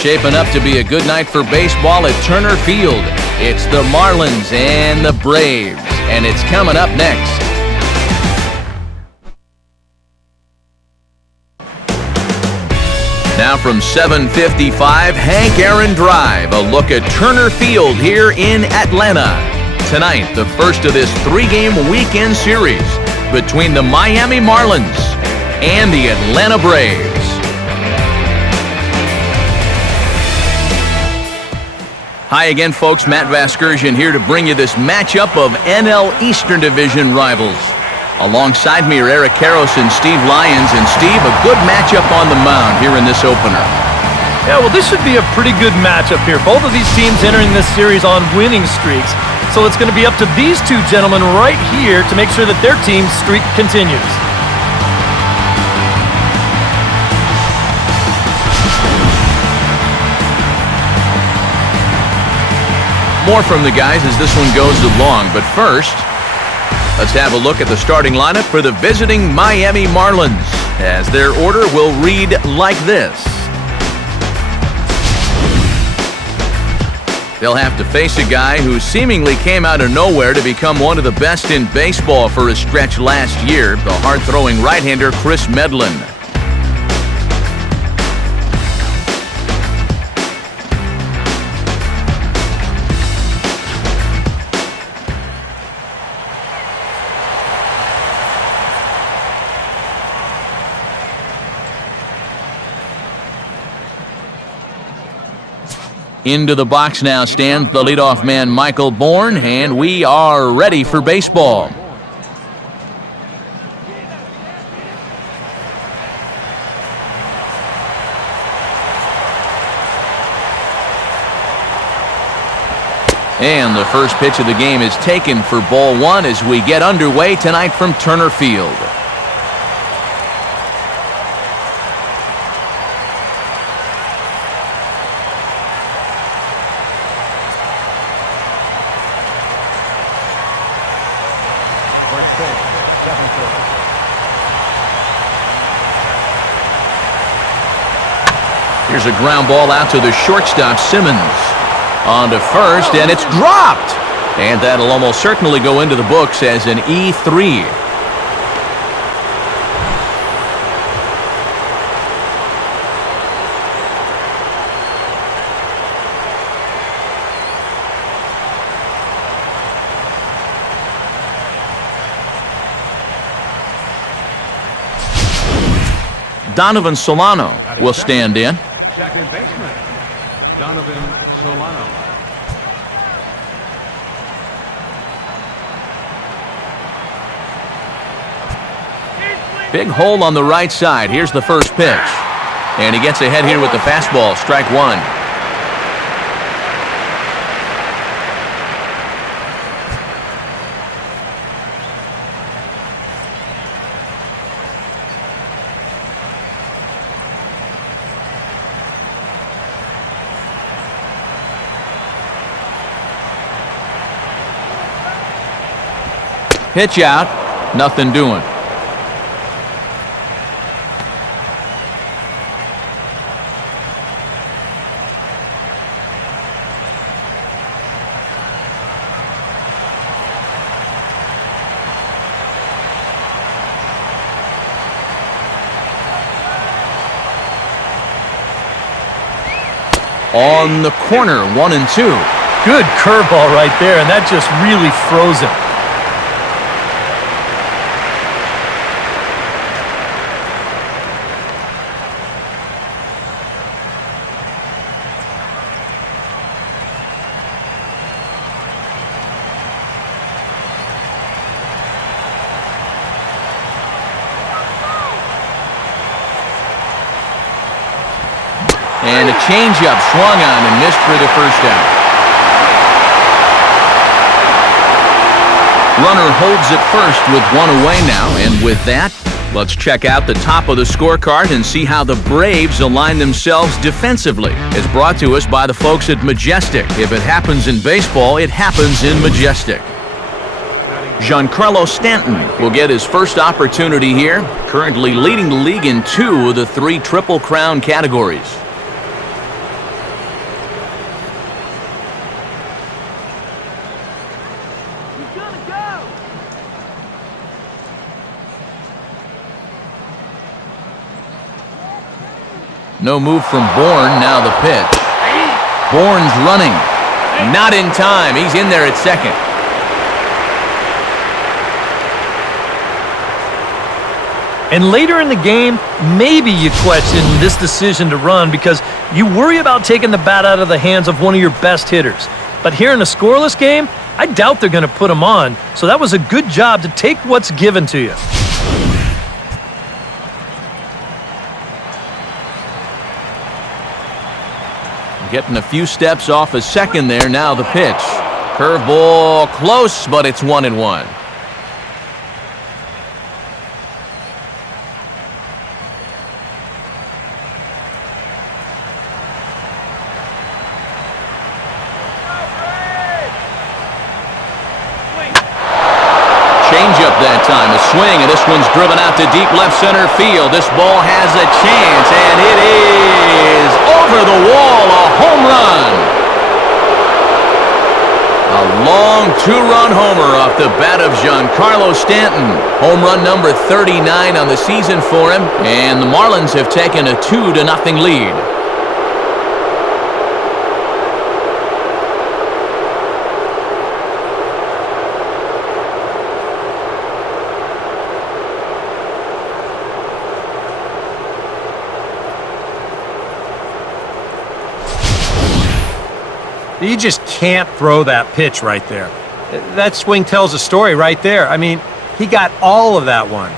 shaping up to be a good night for baseball at Turner Field. It's the Marlins and the Braves, and it's coming up next. Now from 7:55, Hank Aaron Drive, a look at Turner Field here in Atlanta. Tonight, the first of this three-game weekend series between the Miami Marlins and the Atlanta Braves. Hi again, folks. Matt Vasgersian here to bring you this matchup of NL Eastern Division rivals. Alongside me are Eric Karros and Steve Lyons. And Steve, a good matchup on the mound here in this opener. Yeah, well, this should be a pretty good matchup here. Both of these teams entering this series on winning streaks. So it's going to be up to these two gentlemen right here to make sure that their team's streak continues. More from the guys as this one goes along, but first, let's have a look at the starting lineup for the visiting Miami Marlins, as their order will read like this. They'll have to face a guy who seemingly came out of nowhere to become one of the best in baseball for a stretch last year, the hard-throwing right-hander Chris Medlin. Into the box now stands the leadoff man, Michael Bourne, and we are ready for baseball. And the first pitch of the game is taken for ball one as we get underway tonight from Turner Field. Here's a ground ball out to the shortstop, Simmons. On to first, and it's dropped. And that'll almost certainly go into the books as an E3. Donovan Solano will stand in. Second baseman, Donovan Solano. Big hole on the right side. Here's the first pitch. And he gets ahead here with the fastball, strike one. Pitch out, nothing doing. On the corner, 1-2. Good curveball right there, and that just really froze him. And a changeup swung on and missed for the first out. Runner holds it first with one away now, and with that, let's check out the top of the scorecard and see how the Braves align themselves defensively. It's brought to us by the folks at Majestic. If it happens in baseball, it happens in Majestic. GIANCARLO Stanton will get his first opportunity here, currently leading the league in 2 of the 3 Triple Crown categories. No move from Bourne, now the pitch. Bourne's running. Not in time. He's in there at second. And later in the game, maybe you question this decision to run because you worry about taking the bat out of the hands of one of your best hitters. But here in a scoreless game, I doubt they're going to put him on. So that was a good job to take what's given to you. Getting a few steps off a second there. Now the pitch. Curveball close, but it's 1-1. Changeup that time, a swing, and this one's driven out to deep left center field. This ball has a chance, and it is over the wall, a home run. A long two-run homer off the bat of GIANCARLO Stanton. Home run number 39 on the season for him, and the Marlins have taken a 2-0 lead. You just can't throw that pitch right there. That swing tells a story right there. I mean, he got all of that one.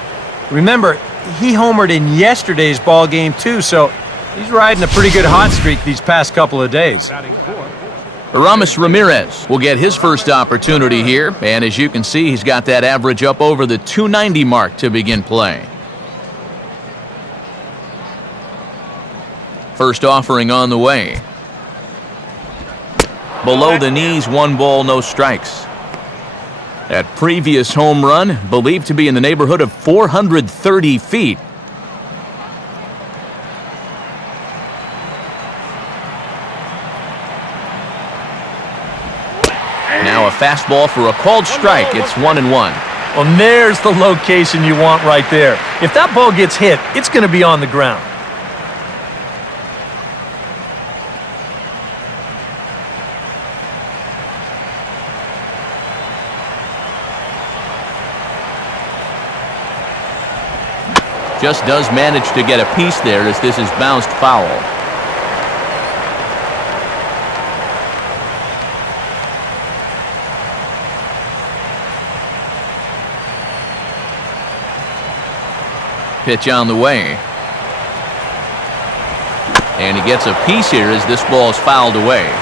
Remember, he homered in yesterday's ball game too, so he's riding a pretty good hot streak these past couple of days. RAMIREZ will get his first opportunity here, and as you can see, he's got that average up over the 290 mark to begin play. First offering on the way. Below the knees, 1 ball, no strikes. That previous home run, believed to be in the neighborhood of 430 feet. Now a fastball for a called strike. It's 1-1. Well, there's the location you want right there. If that ball gets hit, it's going to be on the ground. Just does manage to get a piece there as this is bounced foul. Pitch on the way. And he gets a piece here as this ball is fouled away.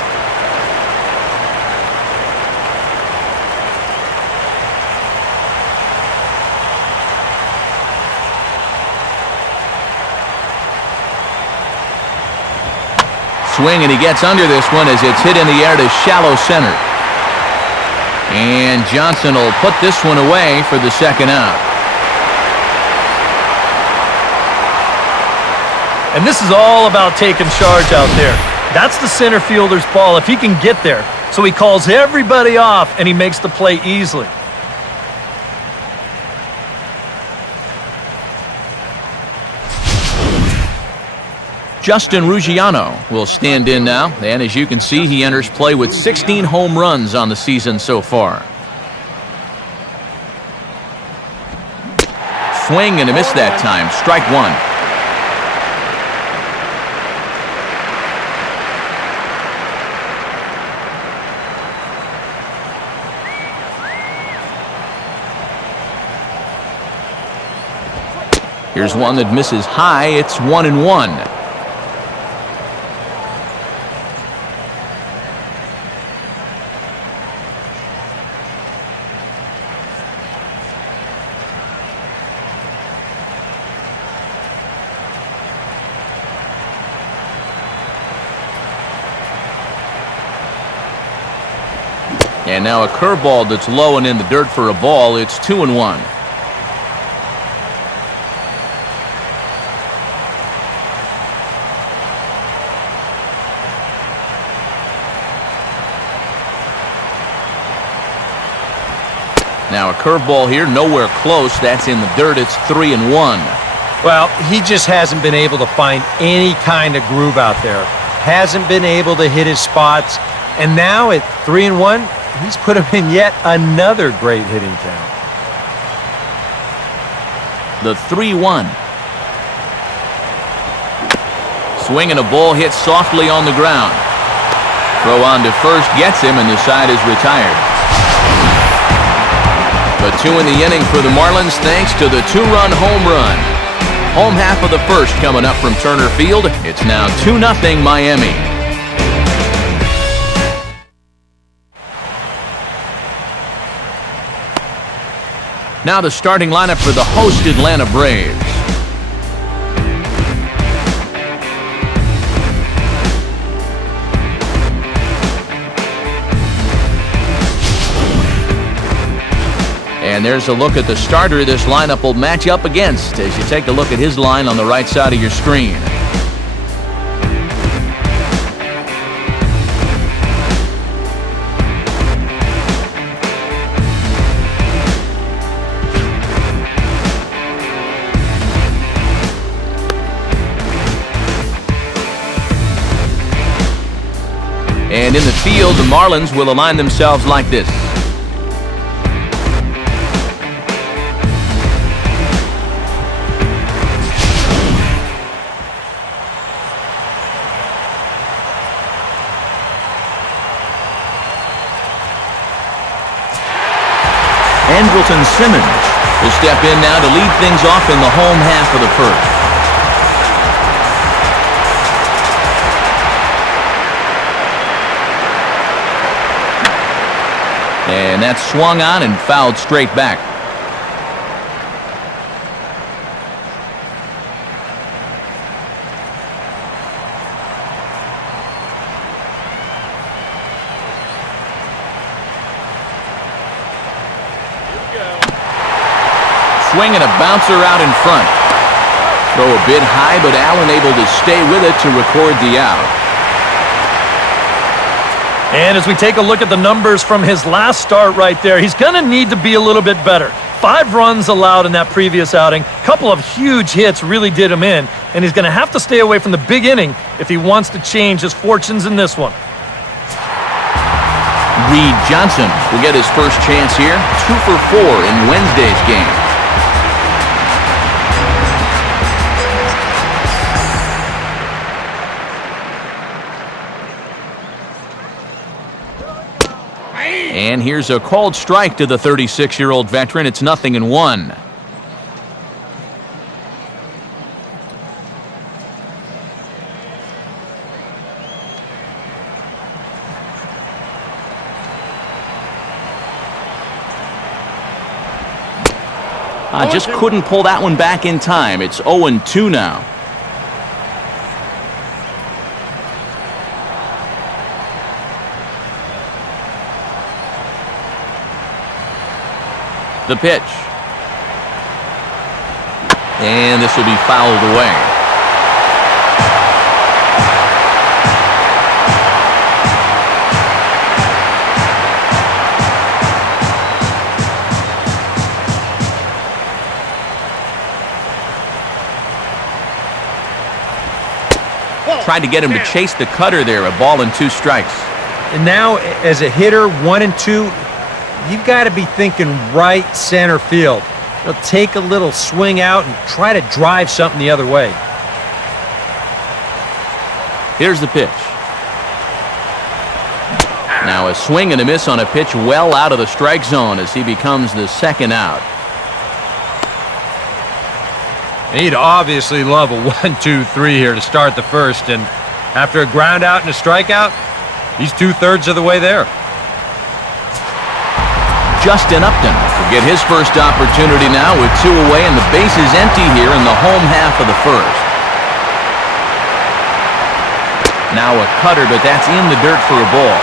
Swing, and he gets under this one as it's hit in the air to shallow center. And Johnson will put this one away for the second out. And this is all about taking charge out there. That's the center fielder's ball if he can get there. So he calls everybody off and he makes the play easily. Justin Ruggiano will stand in now, and as you can see, he enters play with 16 home runs on the season so far. Swing and a miss that time. Strike 1. Here's one that misses high. It's 1-1. And now a curveball that's low and in the dirt for a ball. It's 2-1. Now a curveball here, nowhere close. That's in the dirt. It's 3-1. Well, he just hasn't been able to find any kind of groove out there. Hasn't been able to hit his spots. And now at 3-1, he's put him in yet another great hitting count. The 3-1. Swing and a ball hit softly on the ground. Throw on to first gets him, and the side is retired. But 2 in the inning for the Marlins thanks to the 2-run home run. Home half of the first coming up from Turner Field. It's now 2-0 Miami. Now the starting lineup for the host Atlanta Braves. And there's a look at the starter this lineup will match up against as you take a look at his line on the right side of your screen. And in the field, the Marlins will align themselves like this. Andrelton Simmons will step in now to lead things off in the home half of the first. And that's swung on and fouled straight back. Swing and a bouncer out in front. Throw a bit high, but Allen able to stay with it to record the out. And as we take a look at the numbers from his last start right there, he's going to need to be a little bit better. 5 runs allowed in that previous outing. Couple of huge hits really did him in, and he's going to have to stay away from the big inning if he wants to change his fortunes in this one. Reed Johnson will get his first chance here. 2 for 4 in Wednesday's game. And here's a called strike to the 36-year-old veteran. It's 0-1. Just couldn't pull that one back in time. It's 0-2 now. The pitch. And this will be fouled away. Tried to get him to chase the cutter there. A ball and 2 strikes. And now, as a hitter, 1 and 2, you've got to be thinking right center field. They'll take a little swing out and try to drive something the other way. Here's the pitch. Now a swing and a miss on a pitch well out of the strike zone as he becomes the second out. He'd obviously love a 1-2-3 here to start the first, and after a ground out and a strikeout, he's 2/3 of the way there. Justin Upton will get his first opportunity now with 2 away, and the base is empty here in the home half of the first. Now a cutter, but that's in the dirt for a ball.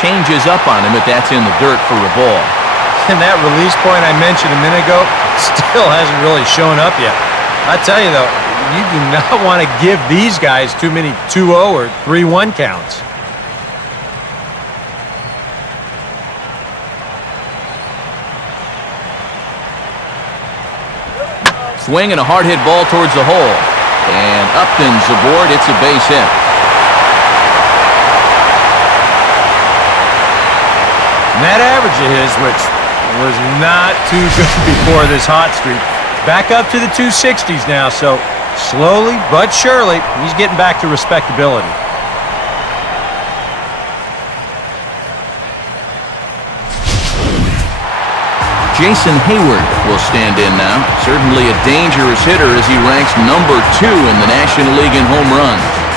changes up on him, but that's in the dirt for a ball. And that release point I mentioned a minute ago still hasn't really shown up yet. I tell you, though, you do not want to give these guys too many 2-0 or 3-1 counts. Swing and a hard hit ball towards the hole. And Upton's aboard. It's a base hit. And that average of his, which was not too good before this hot streak, back up to the 260s now, so slowly but surely, he's getting back to respectability. Jason Heyward will stand in now. Certainly a dangerous hitter as he ranks number 2 in the National League in home runs.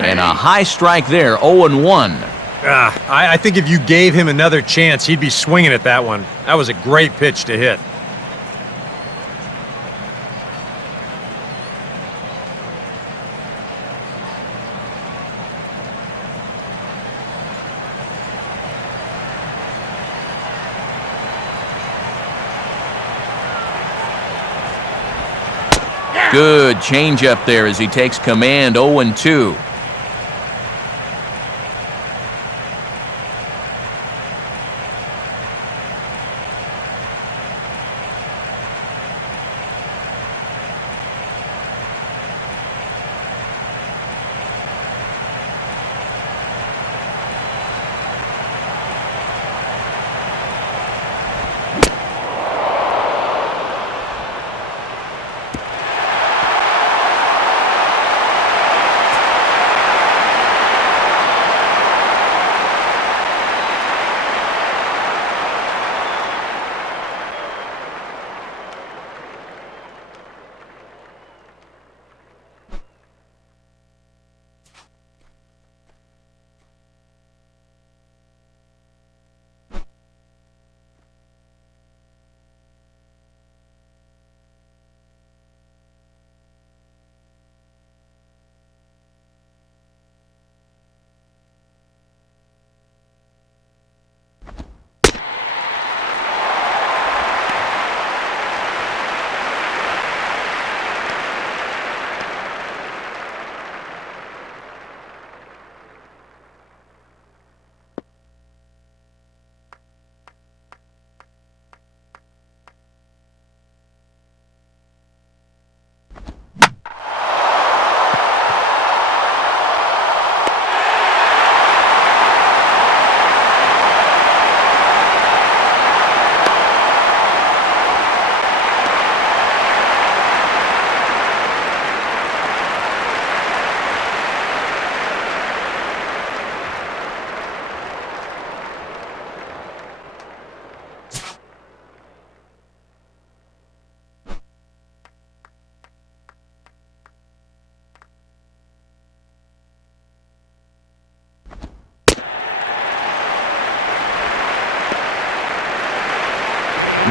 And a high strike there, 0-1. I think if you gave him another chance, he'd be swinging at that one. That was a great pitch to hit. Good changeup there as he takes command, 0-2.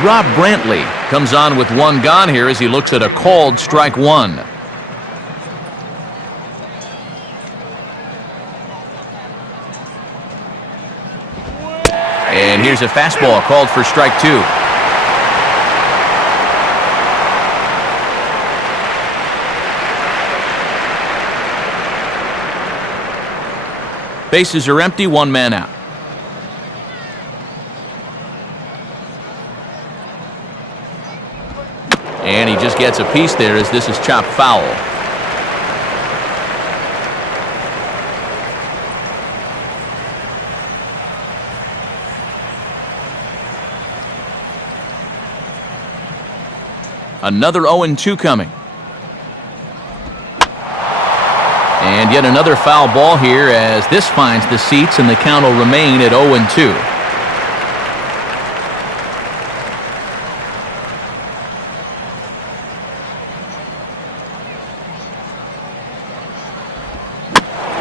Rob Brantley comes on with one gone here as he looks at a called strike one. And here's a fastball called for strike two. Bases are empty, one man out. And he just gets a piece there as this is chopped foul. Another 0-2 coming. And yet another foul ball here as this finds the seats and the count will remain at 0-2.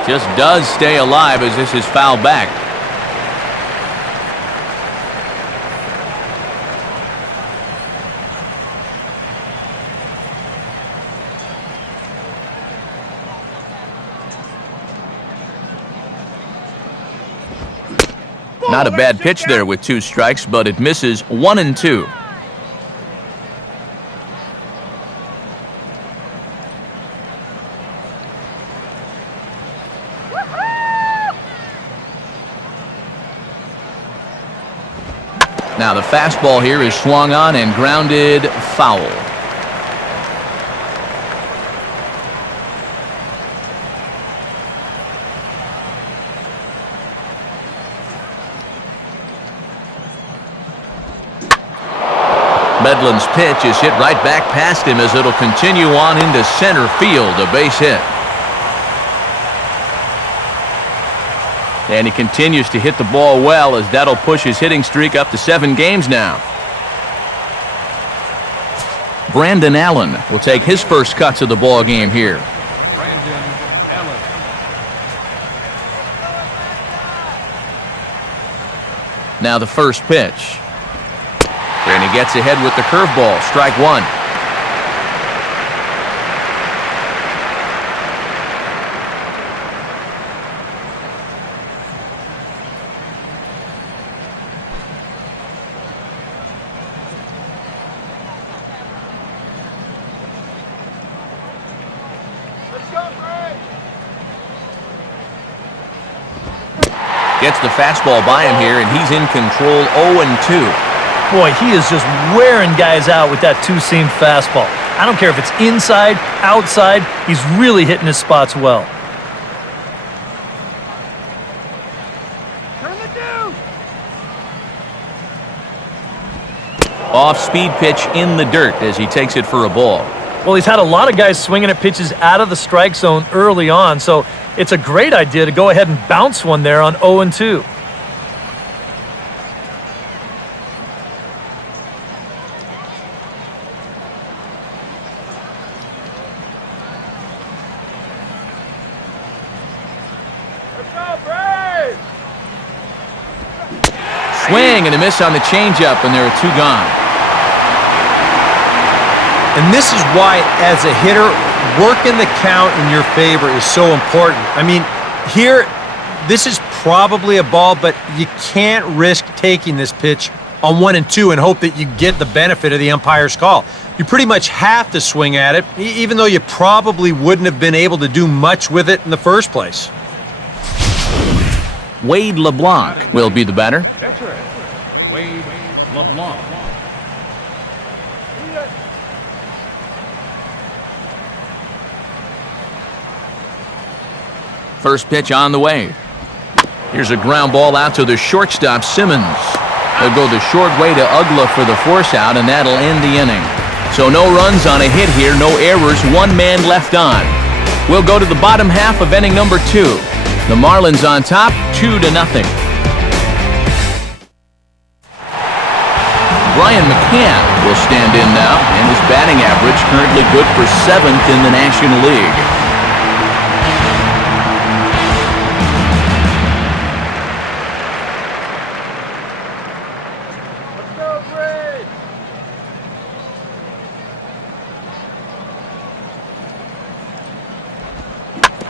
Just does stay alive as this is fouled back. Not a bad pitch there with 2 strikes, but it misses 1 and 2. Now the fastball here is swung on and grounded foul. Medlin's pitch is hit right back past him as it'll continue on into center field, a base hit. And he continues to hit the ball well as that'll push his hitting streak up to 7 games now. Brandon Allen will take his first cuts of the ball game here. Brandon Allen. Now the first pitch. And he gets ahead with the curveball, strike 1. Gets the fastball by him here, and he's in control 0-2. Boy, he is just wearing guys out with that 2-seam fastball. I don't care if it's inside, outside, he's really hitting his spots well. Off-speed pitch in the dirt as he takes it for a ball. Well, he's had a lot of guys swinging at pitches out of the strike zone early on, so it's a great idea to go ahead and bounce one there on 0-2. Swing and a miss on the changeup, and there are 2 gone. And this is why, as a hitter, working the count in your favor is so important. I mean, here, this is probably a ball, but you can't risk taking this pitch on 1-2 and hope that you get the benefit of the umpire's call. You pretty much have to swing at it, even though you probably wouldn't have been able to do much with it in the first place. Wade LeBlanc will be the batter. That's right. Wade LeBlanc. First pitch on the way. Here's a ground ball out to the shortstop, Simmons. They'll go the short way to Ugla for the force out, and that'll end the inning. So no runs on a hit here, no errors, 1 man left on. We'll go to the bottom half of inning number 2. The Marlins on top, 2-0. Brian McCann will stand in now, and his batting average currently good for 7th in the National League.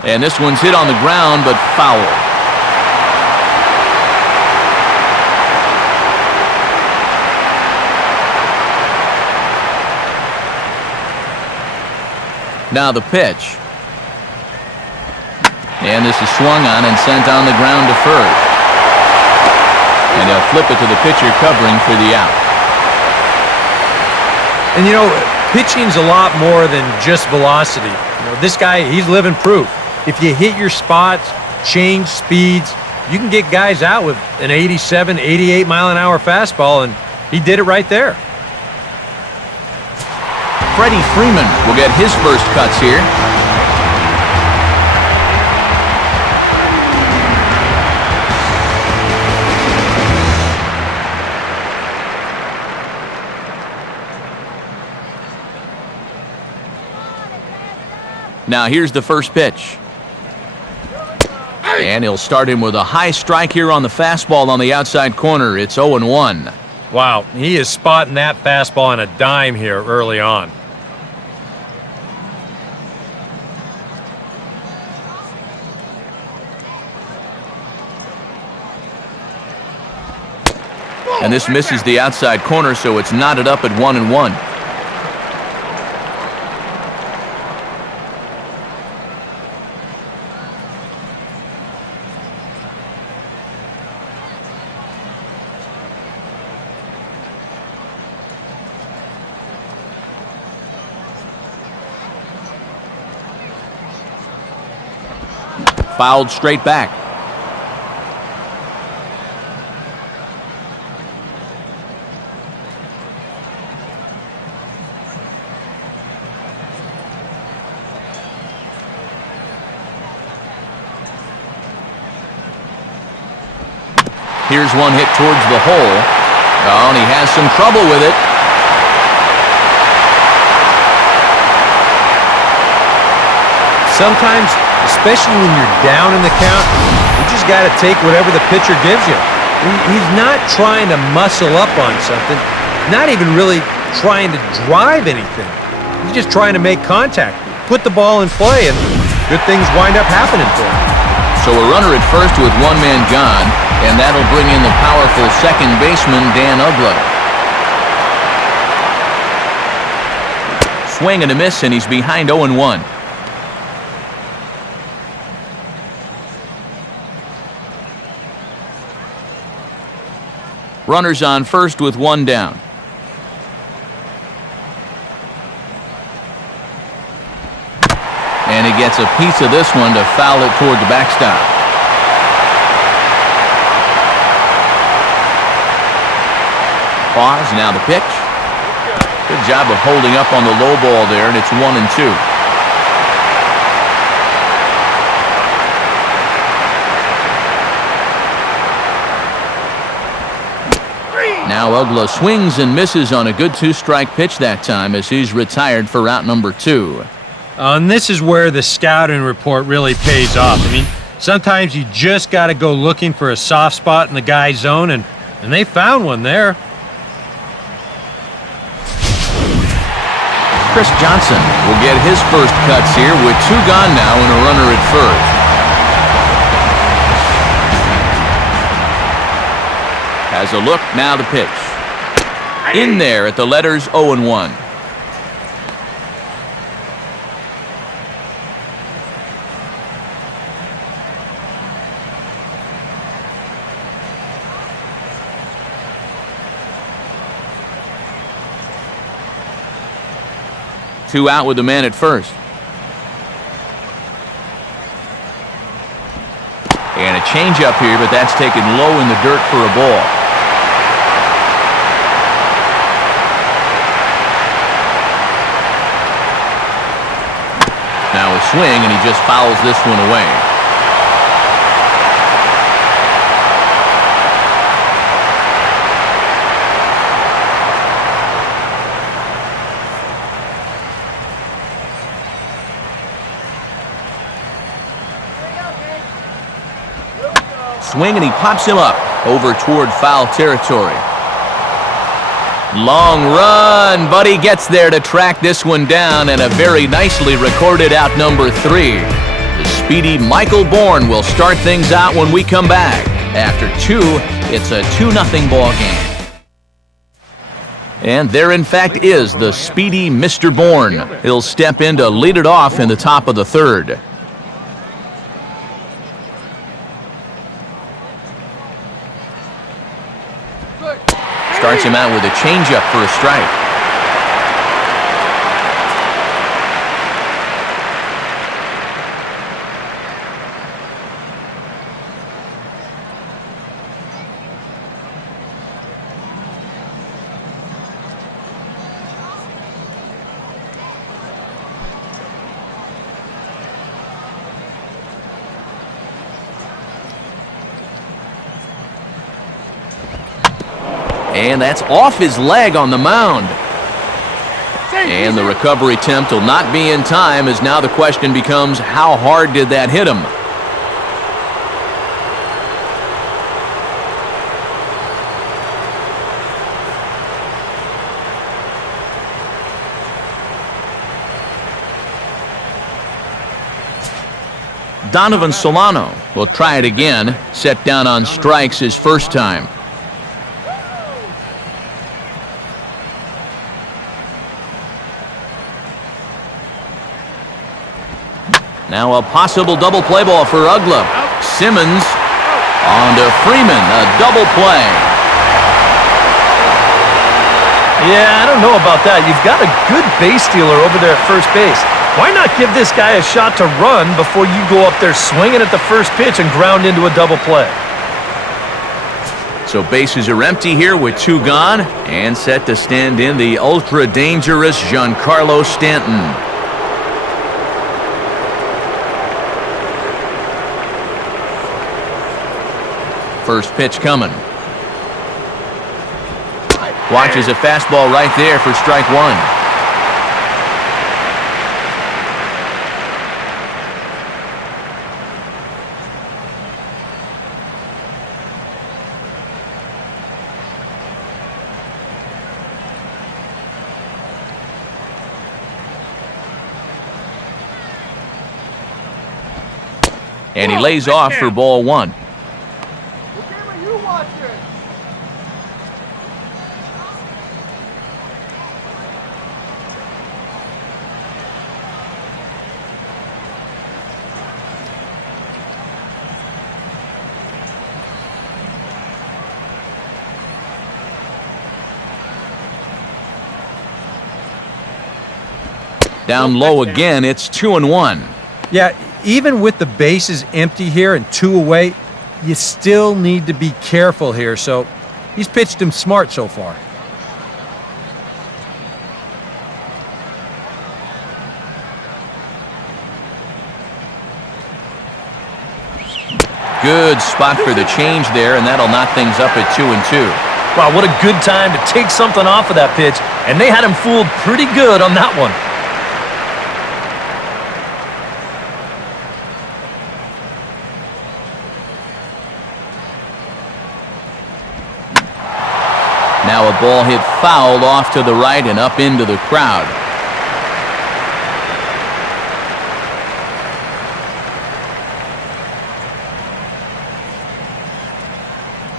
And this one's hit on the ground, but foul. Now the pitch. And this is swung on and sent on the ground to first. And they'll flip it to the pitcher covering for the out. And you know, pitching's a lot more than just velocity. You know, this guy, he's living proof. If you hit your spots, change speeds, you can get guys out with an 87, 88 mile an hour fastball, and he did it right there. Freddie Freeman will get his first cuts here. Now here's the first pitch. And he'll start him with a high strike here on the fastball on the outside corner. It's 0-1. Wow, he is spotting that fastball on a dime here early on. And this misses the outside corner, so it's knotted up at 1-1. Fouled straight back. Here's one hit towards the hole. Oh, and he has some trouble with it. Sometimes, especially when you're down in the count, you just got to take whatever the pitcher gives you. He's not trying to muscle up on something, not even really trying to drive anything. He's just trying to make contact, put the ball in play, and good things wind up happening for him. So a runner at first with one man gone, and that'll bring in the powerful second baseman, Dan Uggla. Swing and a miss, and he's behind 0-1. Runners on first with one down. And he gets a piece of this one to foul it toward the backstop. Pause, now the pitch. Good job of holding up on the low ball there, and it's 1-2. Now Uggla swings and misses on a good two-strike pitch that time as he's retired for route number 2. And this is where the scouting report really pays off. I mean, sometimes you just got to go looking for a soft spot in the guy's zone, and they found one there. Chris Johnson will get his first cuts here with 2 gone now and a runner at first. Has a look, now the pitch. In there at the letters 0-1. Two out with the man at first. And a changeup here, but that's taken low in the dirt for a ball. Now a swing, and he just fouls this one away. Swing, and he pops him up over toward foul territory. Long run, but he gets there to track this one down, and a very nicely recorded out number 3. The speedy Michael Bourne will start things out when we come back. After 2, it's a 2-0 ball game. And there, in fact, is the speedy Mr. Bourne. He'll step in to lead it off in the top of the 3rd. Starts him out with a changeup for a strike. And that's off his leg on the mound. And the recovery attempt will not be in time, as now the question becomes, how hard did that hit him? Donovan Solano will try it again, set down on strikes his first time. Now a possible double play ball for Uggla. Simmons on to Freeman, a double play. Yeah, I don't know about that. You've got a good base stealer over there at first base. Why not give this guy a shot to run before you go up there swinging at the first pitch and ground into a double play? So bases are empty here with 2 gone, and set to stand in the ultra-dangerous Giancarlo Stanton. First pitch coming. Watches a fastball right there for strike 1. And he lays off for ball 1. Down low again, it's 2-1. Yeah, even with the bases empty here and 2 away, you still need to be careful here. So he's pitched him smart so far. Good spot for the change there, and that'll knock things up at 2-2. Wow, what a good time to take something off of that pitch, and they had him fooled pretty good on that one. Now a ball hit foul off to the right and up into the crowd.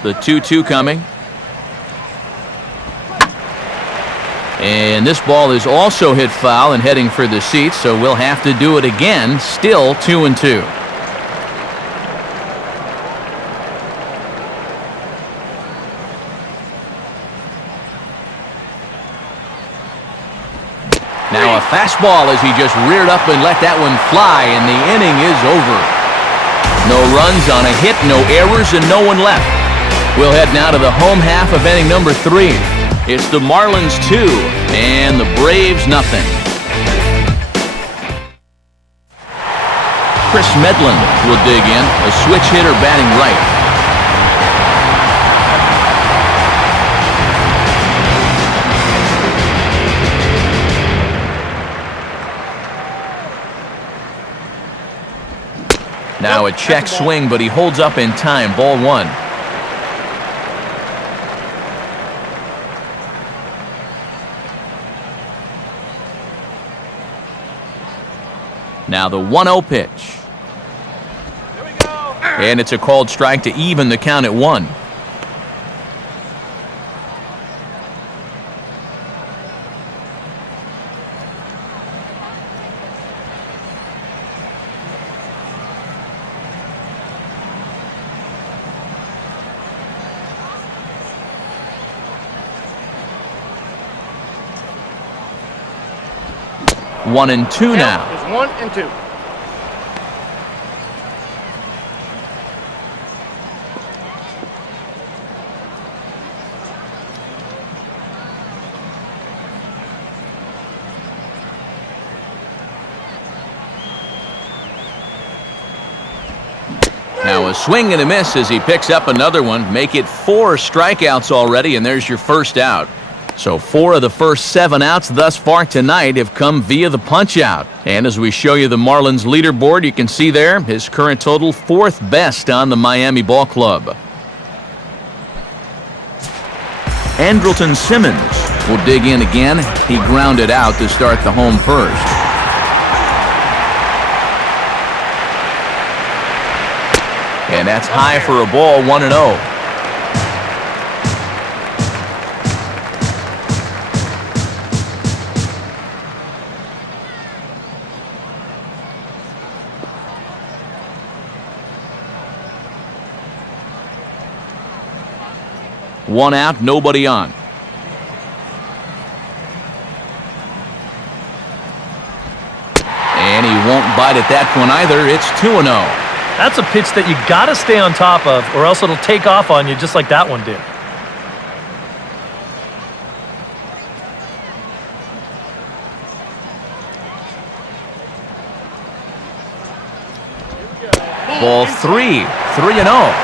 The 2-2 coming. And this ball is also hit foul and heading for the seats, so we'll have to do it again. Still 2-2. Now a fastball as he just reared up and let that one fly, and the inning is over. No runs on a hit, no errors, and no one left. We'll head now to the home half of inning number 3. It's the Marlins 2 and the Braves nothing. Chris Medlin will dig in, a switch hitter batting right. Now a check swing, but he holds up in time. Ball 1. Now the 1-0 pitch. Here we go. And it's a called strike to even the count at 1. One and two now. It's 1 and 2. Now a swing and a miss as he picks up another one. Make it 4 strikeouts already, and there's your first out. So 4 of the first 7 outs thus far tonight have come via the punch-out. And as we show you the Marlins leaderboard, you can see there his current total 4th best on the Miami Ball Club. Andrelton Simmons will dig in again. He grounded out to start the home first. And that's high for a ball, 1-0. 1 out, nobody on. And he won't bite at that one either. It's 2-0. That's a pitch that you got to stay on top of, or else it'll take off on you just like that one did. Ball 3, 3-0.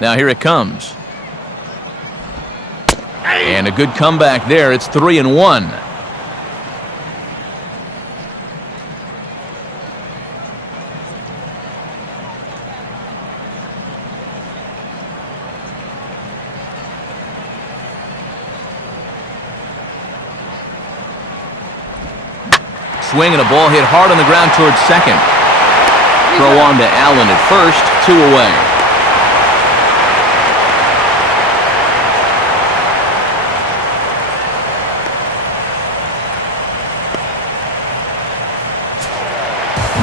Now here it comes. And a good comeback there. It's 3-1. Swing and a ball hit hard on the ground towards second. Throw on to Allen at first, 2 away.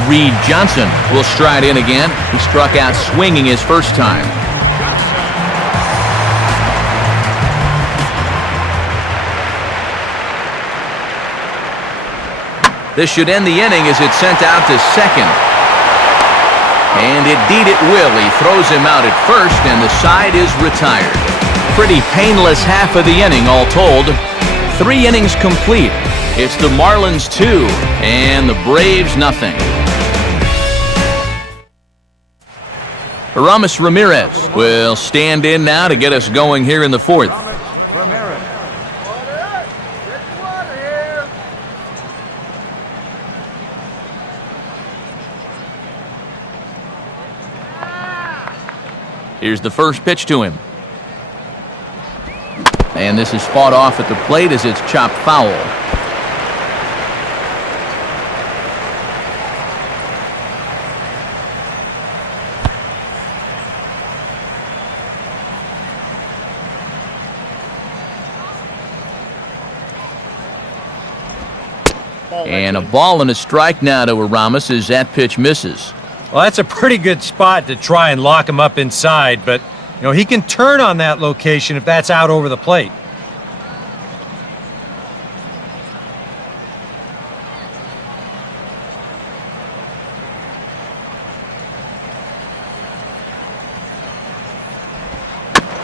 Reed Johnson will stride in again. He struck out swinging his first time. This should end the inning as it's sent out to second. And indeed it will. He throws him out at first, and the side is retired. Pretty painless half of the inning, all told. 3 innings complete. It's the Marlins 2 and the Braves nothing. Ramirez will stand in now to get us going here in the 4th. Here's the first pitch to him. And this is fought off at the plate as it's chopped foul. And a ball and a strike now to Aramis as that pitch misses. Well, that's a pretty good spot to try and lock him up inside, but, you know, he can turn on that location if that's out over the plate.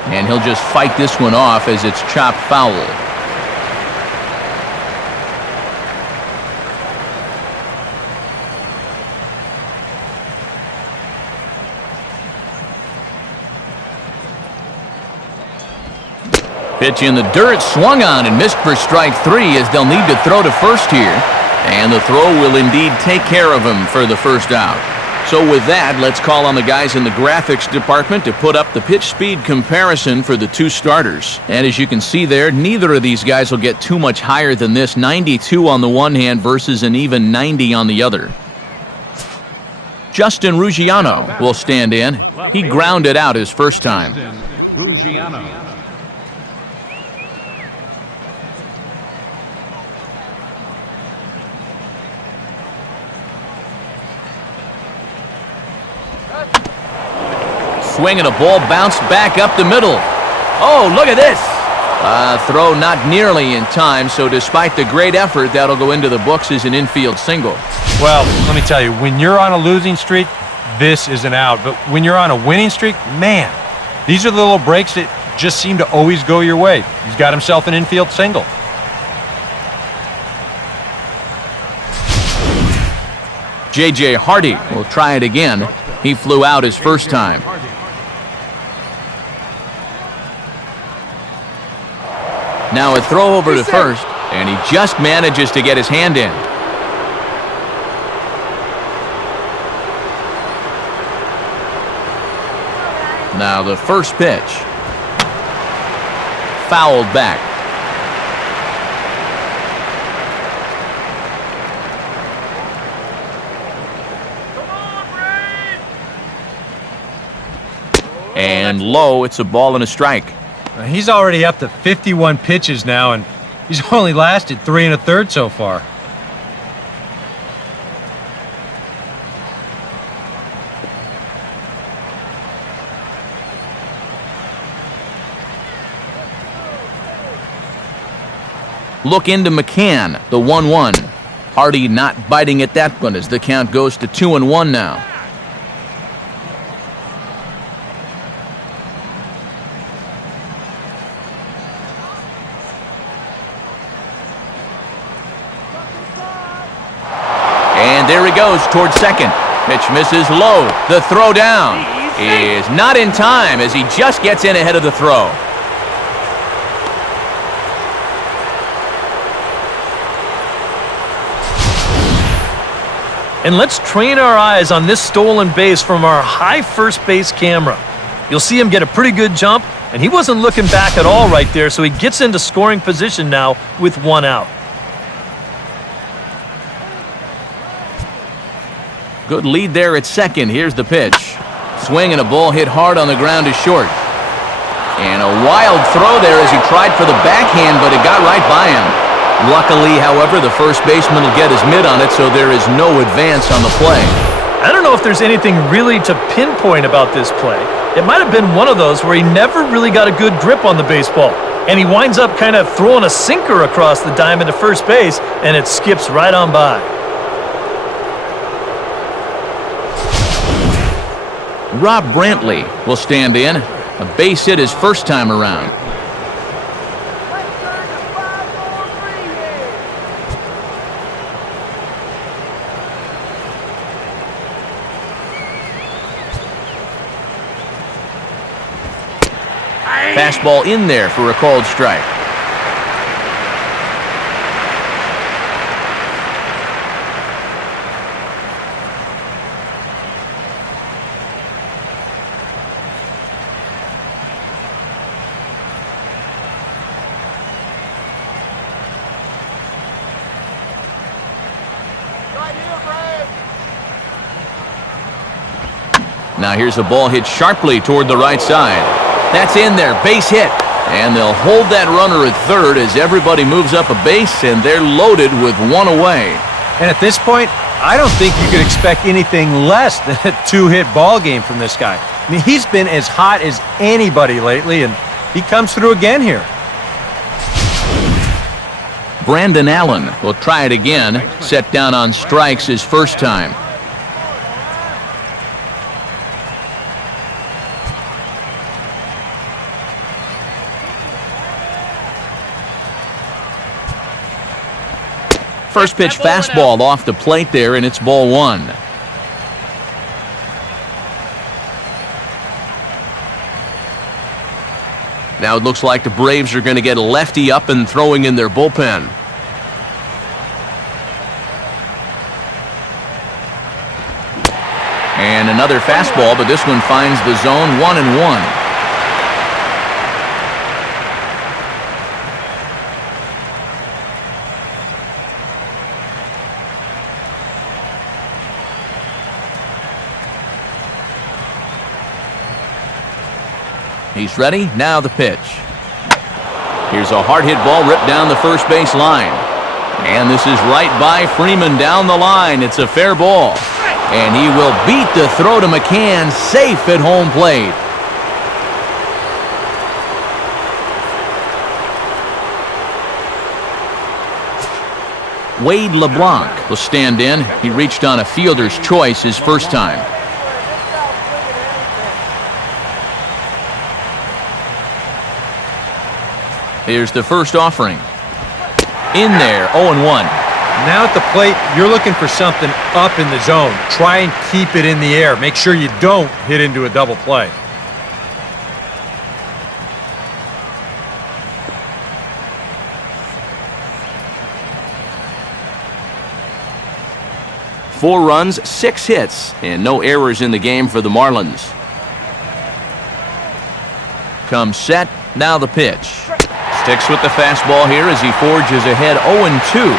And he'll just fight this one off as it's chopped foul. Pitch in the dirt, swung on and missed for strike 3 as they'll need to throw to first here. And the throw will indeed take care of him for the first out. So with that, let's call on the guys in the graphics department to put up the pitch speed comparison for the 2 starters. And as you can see there, neither of these guys will get too much higher than this. 92 on the one hand versus an even 90 on the other. Justin Ruggiano will stand in. He grounded out his first time. Swing and a ball bounced back up the middle. Oh, look at this. Throw not nearly in time, so despite the great effort, that'll go into the books as an infield single. Well, let me tell you, when you're on a losing streak, this is an out. But when you're on a winning streak, man, these are the little breaks that just seem to always go your way. He's got himself an infield single. J.J. Hardy will try it again. He flew out his first time. Now a throw over to first, and he just manages to get his hand in. Now the first pitch. Fouled back. And low, it's a ball and a strike. He's already up to 51 pitches now, and he's only lasted 3 1/3 so far. Look into McCann, the 1-1. Hardy not biting at that one as the count goes to 2-1 now. And there he goes towards second. Pitch misses low. The throw down is not in time as he just gets in ahead of the throw. And let's train our eyes on this stolen base from our high first base camera. You'll see him get a pretty good jump, and he wasn't looking back at all right there, so he gets into scoring position now with 1 out. Good lead there at second. Here's the pitch. Swing and a ball hit hard on the ground to short. And a wild throw there as he tried for the backhand, but it got right by him. Luckily, however, the first baseman will get his mitt on it, so there is no advance on the play. I don't know if there's anything really to pinpoint about this play. It might have been one of those where he never really got a good grip on the baseball, and he winds up kind of throwing a sinker across the diamond to first base, and it skips right on by. Rob Brantley will stand in. A base hit his first time around. Fastball in there for a called strike. Now here's a ball hit sharply toward the right side. That's in there, base hit. And they'll hold that runner at third as everybody moves up a base, and they're loaded with 1 away. And at this point, I don't think you could expect anything less than a 2-hit ball game from this guy. I mean, he's been as hot as anybody lately, and he comes through again here. Brandon Allen will try it again, set down on strikes his first time. First pitch fastball off the plate there, and it's ball 1. Now it looks like the Braves are going to get a lefty up and throwing in their bullpen. And another fastball, but this one finds the zone 1-1. He's ready. Now the pitch. Here's a hard hit ball ripped down the first base line. And this is right by Freeman down the line. It's a fair ball. And he will beat the throw to McCann, safe at home plate. Wade LeBlanc will stand in. He reached on a fielder's choice his first time. Here's the first offering. In there, 0-1. Now at the plate, you're looking for something up in the zone. Try and keep it in the air. Make sure you don't hit into a double play. Four runs, 6 hits, and no errors in the game for the Marlins. Comes set, now the pitch. Sticks with the fastball here as he forges ahead 0-2.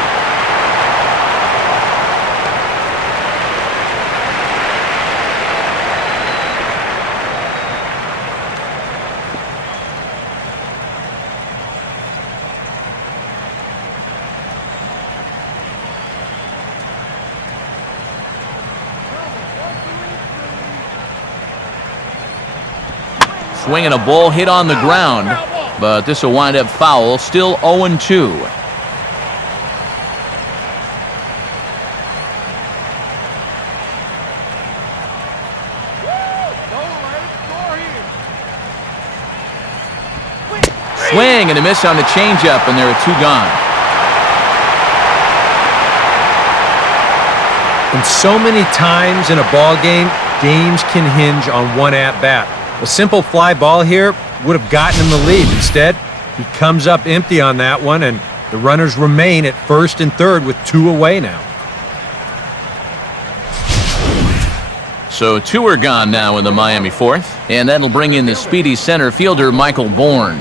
swinging a ball hit on the ground, but this will wind up foul, still 0-2. Swing and a miss on the changeup, and there are 2 gone. And so many times in a ball game, games can hinge on one at-bat. A simple fly ball here would have gotten him the lead. Instead, he comes up empty on that one, and the runners remain at first and third with 2 away now. So 2 are gone now in the Miami fourth, and that'll bring in the speedy center fielder Michael Bourne.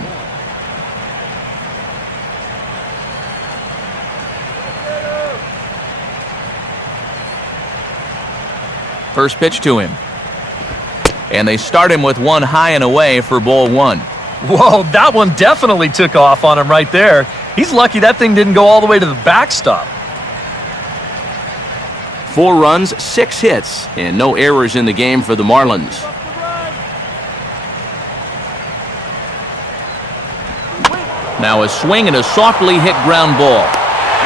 First pitch to him. And they start him with 1 high and away for ball 1. Whoa, that one definitely took off on him right there. He's lucky that thing didn't go all the way to the backstop. 4 runs, 6 hits, and no errors in the game for the Marlins. Now a swing and a softly hit ground ball.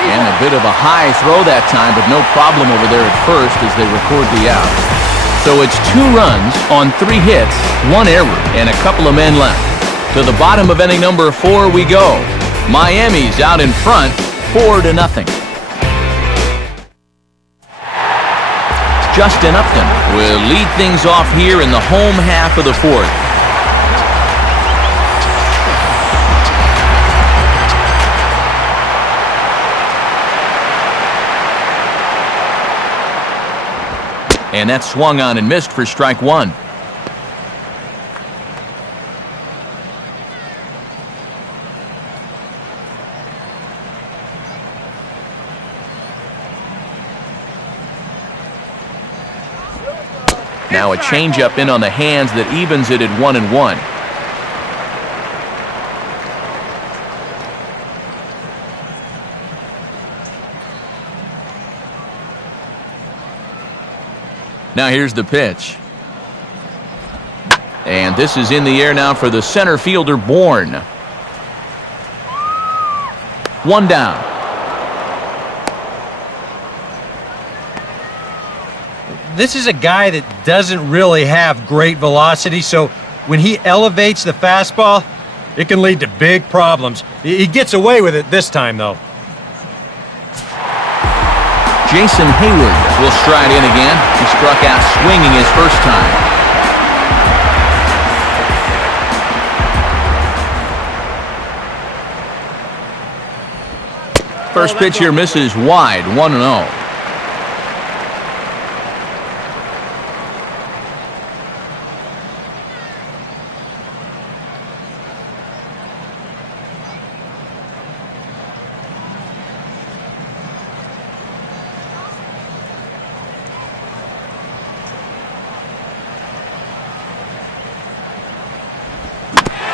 And a bit of a high throw that time, but no problem over there at first as they record the out. So it's 2 runs on 3 hits, 1 error, and a couple of men left. To the bottom of inning number 4 we go. Miami's out in front, 4-0. Justin Upton will lead things off here in the home half of the 4th. And that swung on and missed for strike 1. Now a changeup in on the hands that evens it at 1-1. Now here's the pitch. And this is in the air now for the center fielder, Bourne. 1 down. This is a guy that doesn't really have great velocity, so when he elevates the fastball, it can lead to big problems. He gets away with it this time, though. Jason Hayward will stride in again. He struck out swinging his first time. First pitch here misses wide, 1-0.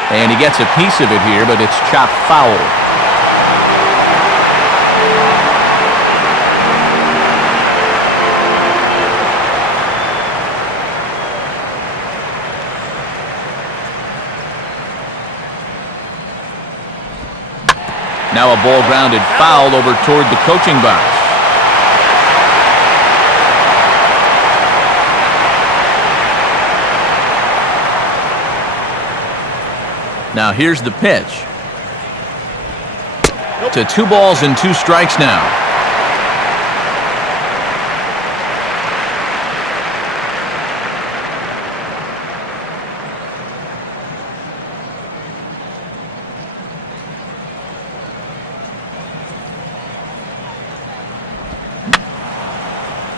And he gets a piece of it here, but it's chopped foul. Now a ball grounded foul over toward the coaching box. Now here's the pitch. To 2 balls and 2 strikes now.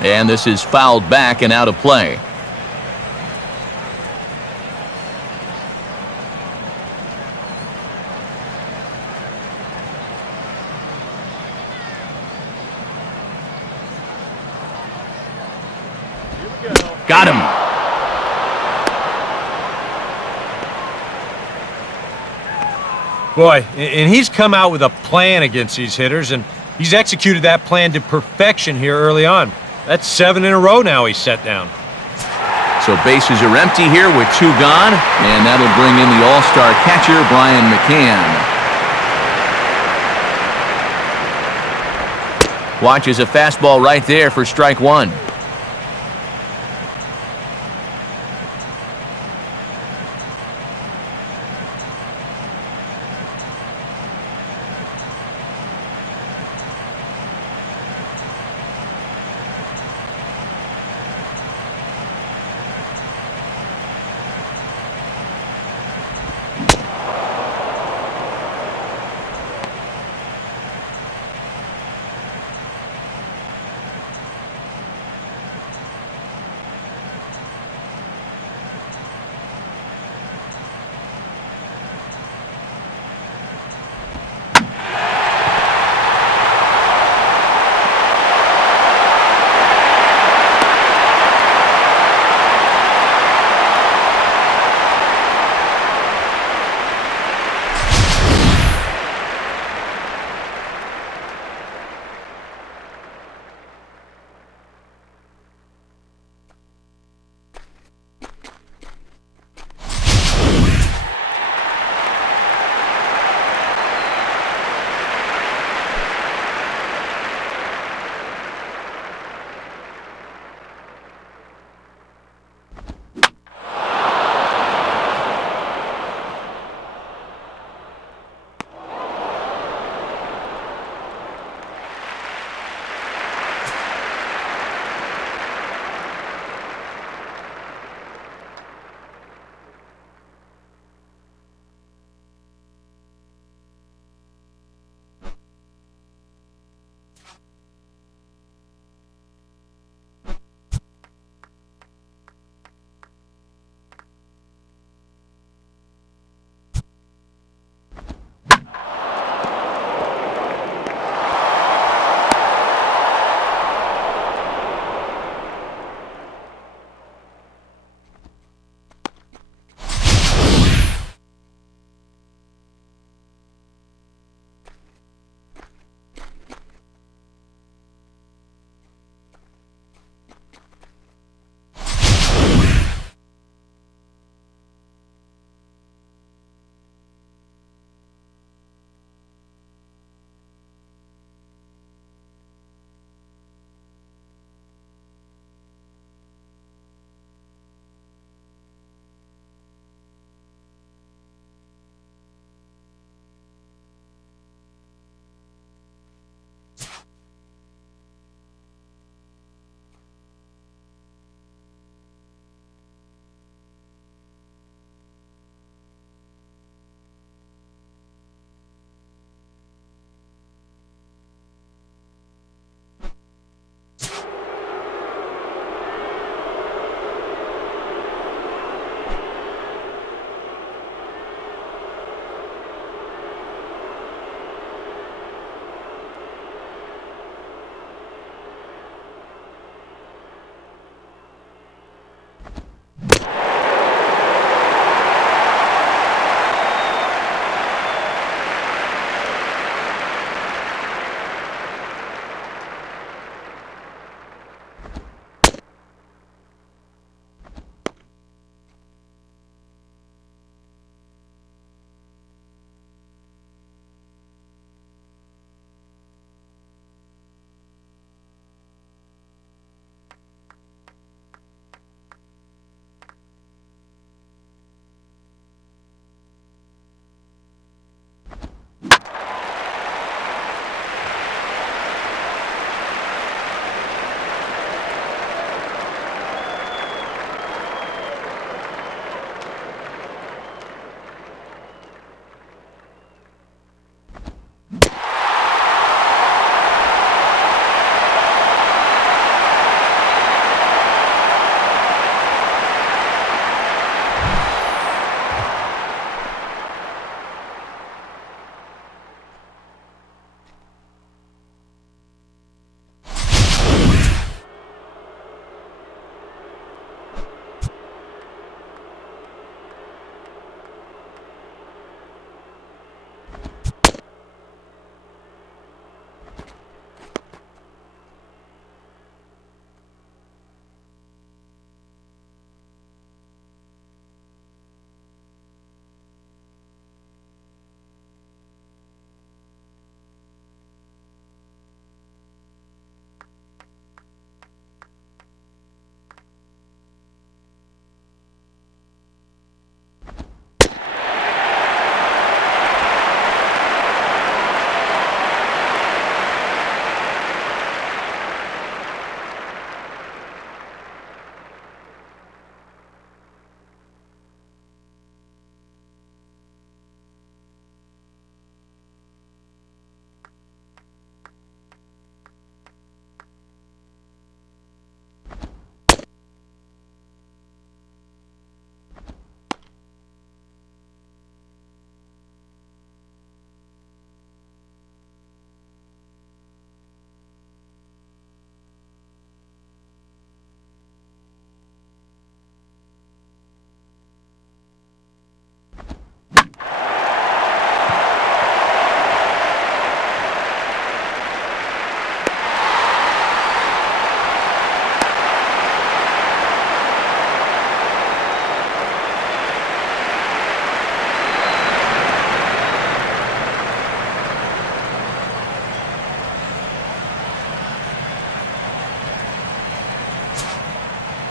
And this is fouled back and out of play. Got him. Boy, and he's come out with a plan against these hitters, and he's executed that plan to perfection here early on. That's 7 in a row now he's set down. So bases are empty here with 2 gone, and that'll bring in the all-star catcher, Brian McCann. Watches a fastball right there for strike 1.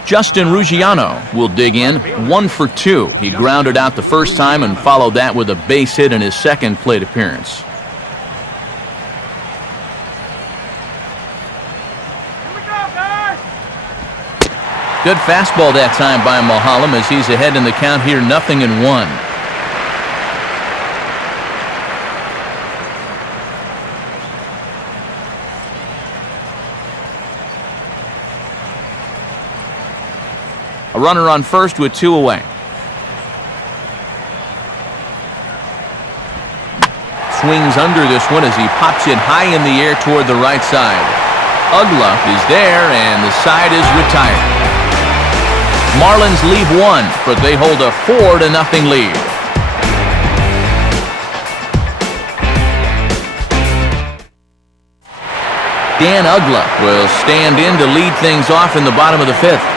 Justin Ruggiano will dig in, 1 for 2. He grounded out the first time and followed that with a base hit in his second plate appearance. Good fastball that time by Mulholland as he's ahead in the count here, 0-1. A runner on first with 2 away. Swings under this one as he pops it high in the air toward the right side. Ugla is there and the side is retired. Marlins leave 1, but they hold a 4-0 lead. Dan Ugla will stand in to lead things off in the bottom of the 5th.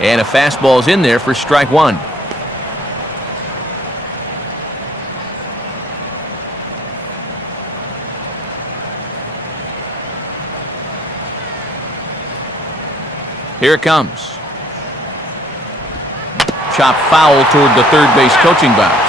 And a fastball's in there for strike 1. Here it comes. Chop foul toward the third base coaching box.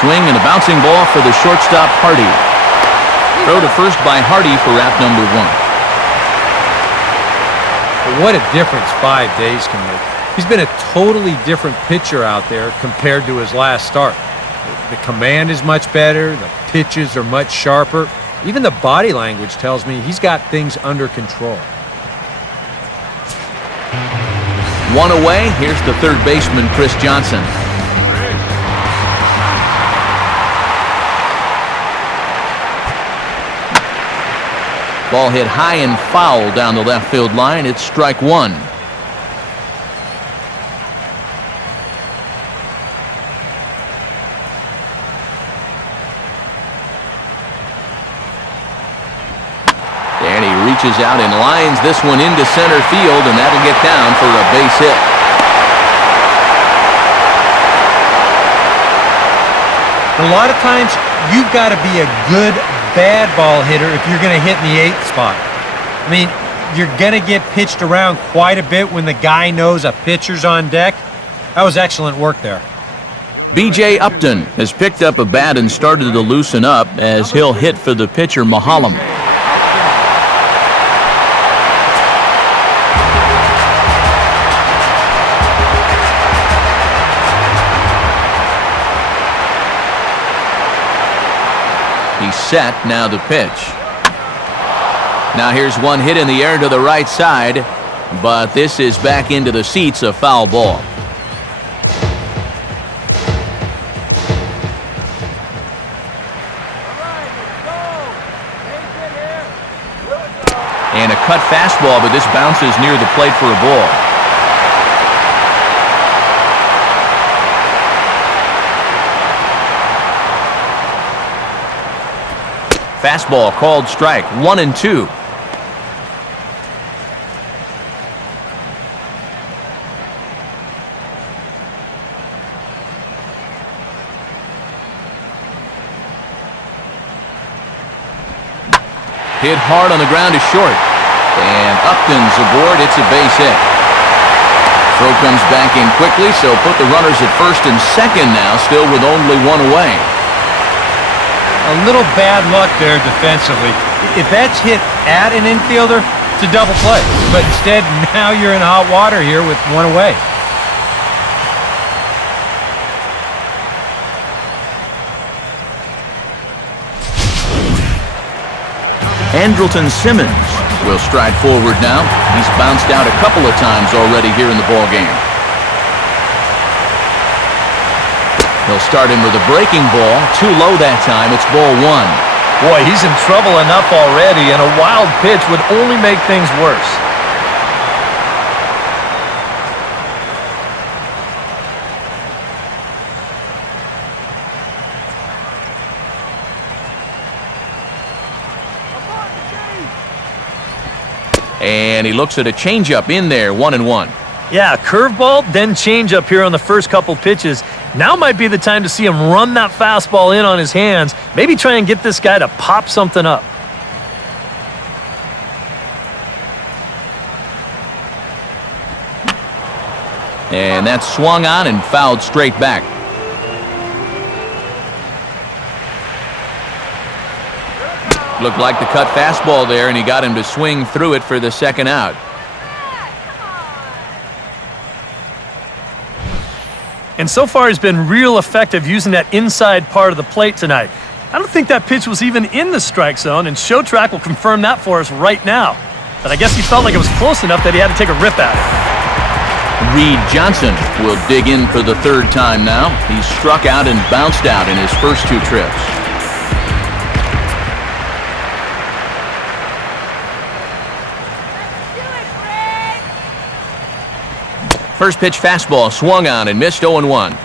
Swing and a bouncing ball for the shortstop, Hardy. Throw to first by Hardy for out number 1. What a difference 5 days can make. He's been a totally different pitcher out there compared to his last start. The command is much better. The pitches are much sharper. Even the body language tells me he's got things under control. 1 away. Here's the third baseman, Chris Johnson. Ball hit high and foul down the left field line. It's strike 1. And he reaches out and lines this one into center field, and that'll get down for a base hit. A lot of times, you've got to be a good bad ball hitter if you're going to hit in the 8th spot. I mean, you're going to get pitched around quite a bit when the guy knows a pitcher's on deck. That was excellent work there. B.J. Upton has picked up a bat and started to loosen up as he'll hit for the pitcher, Mulholland. He's set, now the pitch. Now here's one hit in the air to the right side, but this is back into the seats, a foul ball. And a cut fastball, but this bounces near the plate for a ball. Fastball called strike, 1-2. Hit hard on the ground to short. And Upton's aboard, it's a base hit. Throw comes back in quickly, so put the runners at first and second now, still with only 1 away. A little bad luck there defensively. If that's hit at an infielder, it's a double play. But instead, now you're in hot water here with 1 away. Andrelton Simmons will stride forward now. He's bounced out a couple of times already here in the ballgame. He'll start him with a breaking ball. Too low that time. It's ball 1. Boy, he's in trouble enough already, and a wild pitch would only make things worse. And he looks at a changeup in there, 1-1. Yeah, curveball, then changeup here on the first couple pitches. Now might be the time to see him run that fastball in on his hands. Maybe try and get this guy to pop something up. And that's swung on and fouled straight back. Looked like the cut fastball there, and he got him to swing through it for the second out. And so far he's been real effective using that inside part of the plate tonight. I don't think that pitch was even in the strike zone, and Show Track will confirm that for us right now. But I guess he felt like it was close enough that he had to take a rip at it. Reed Johnson will dig in for the third time now. He struck out and bounced out in his first two trips. First pitch fastball swung on and missed 0-1.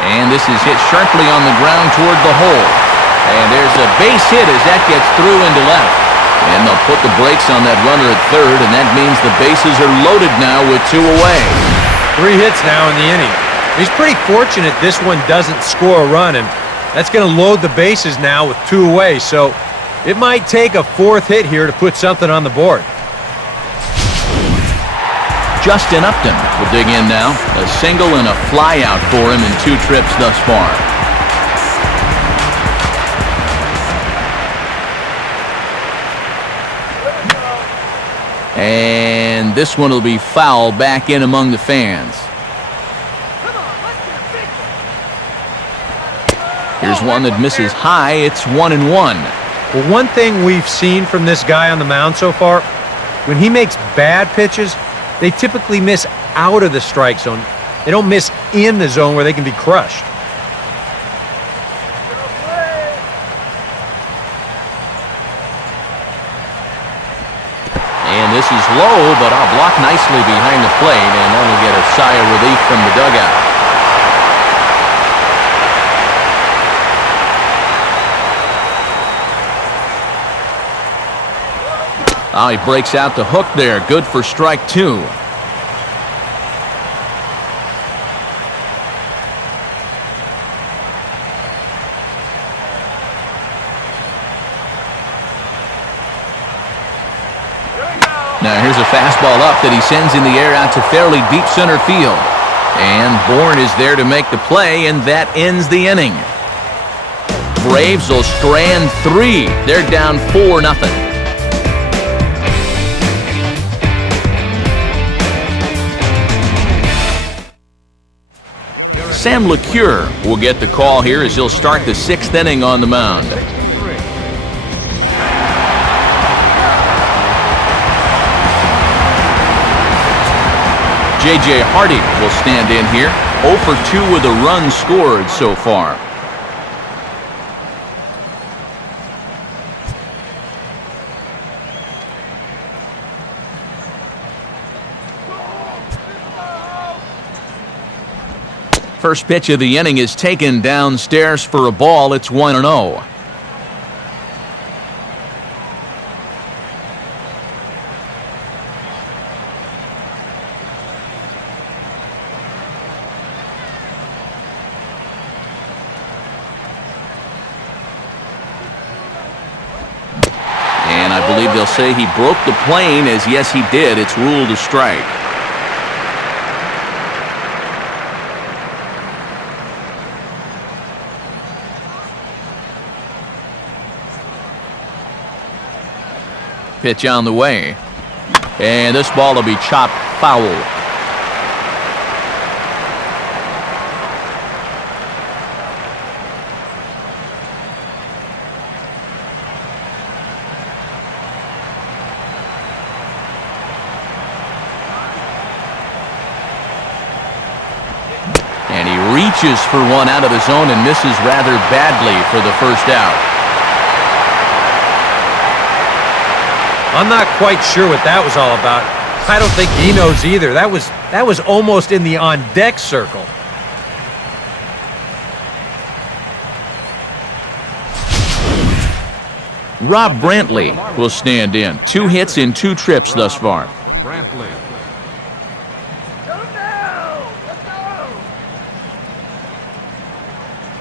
And this is hit sharply on the ground toward the hole. And there's a base hit as that gets through into left. And they'll put the brakes on that runner at third, and that means the bases are loaded now with 2 away. 3 hits now in the inning. He's pretty fortunate this one doesn't score a run, and that's going to load the bases now with 2 away. So it might take a 4th hit here to put something on the board. Justin Upton will dig in now. A single and a fly out for him in 2 trips thus far. And this one will be foul back in among the fans. Here's one that misses high. It's 1-1. Well, one thing we've seen from this guy on the mound so far, when he makes bad pitches, they typically miss out of the strike zone. They don't miss in the zone where they can be crushed. And this is low, but I'll block nicely behind the plate, and that'll get a sigh of relief from the dugout. Oh, he breaks out the hook there. Good for strike 2. Now here's a fastball up that he sends in the air out to fairly deep center field. And Bourne is there to make the play, and that ends the inning. Braves will strand 3. They're down 4-0. Sam LeCure will get the call here as he'll start the 6th inning on the mound. J.J. Hardy will stand in here. 0 for 2 with a run scored so far. First pitch of the inning is taken downstairs for a ball. It's 1-0. And I believe they'll say he broke the plane, as yes he did. It's ruled a strike. Pitch on the way. And this ball will be chopped foul. And he reaches for one out of the zone and misses rather badly for the first out. I'm not quite sure what that was all about. I don't think he knows either. That was almost in the on-deck circle. Rob Brantley will stand in. 2 hits in 2 trips thus far. Brantley.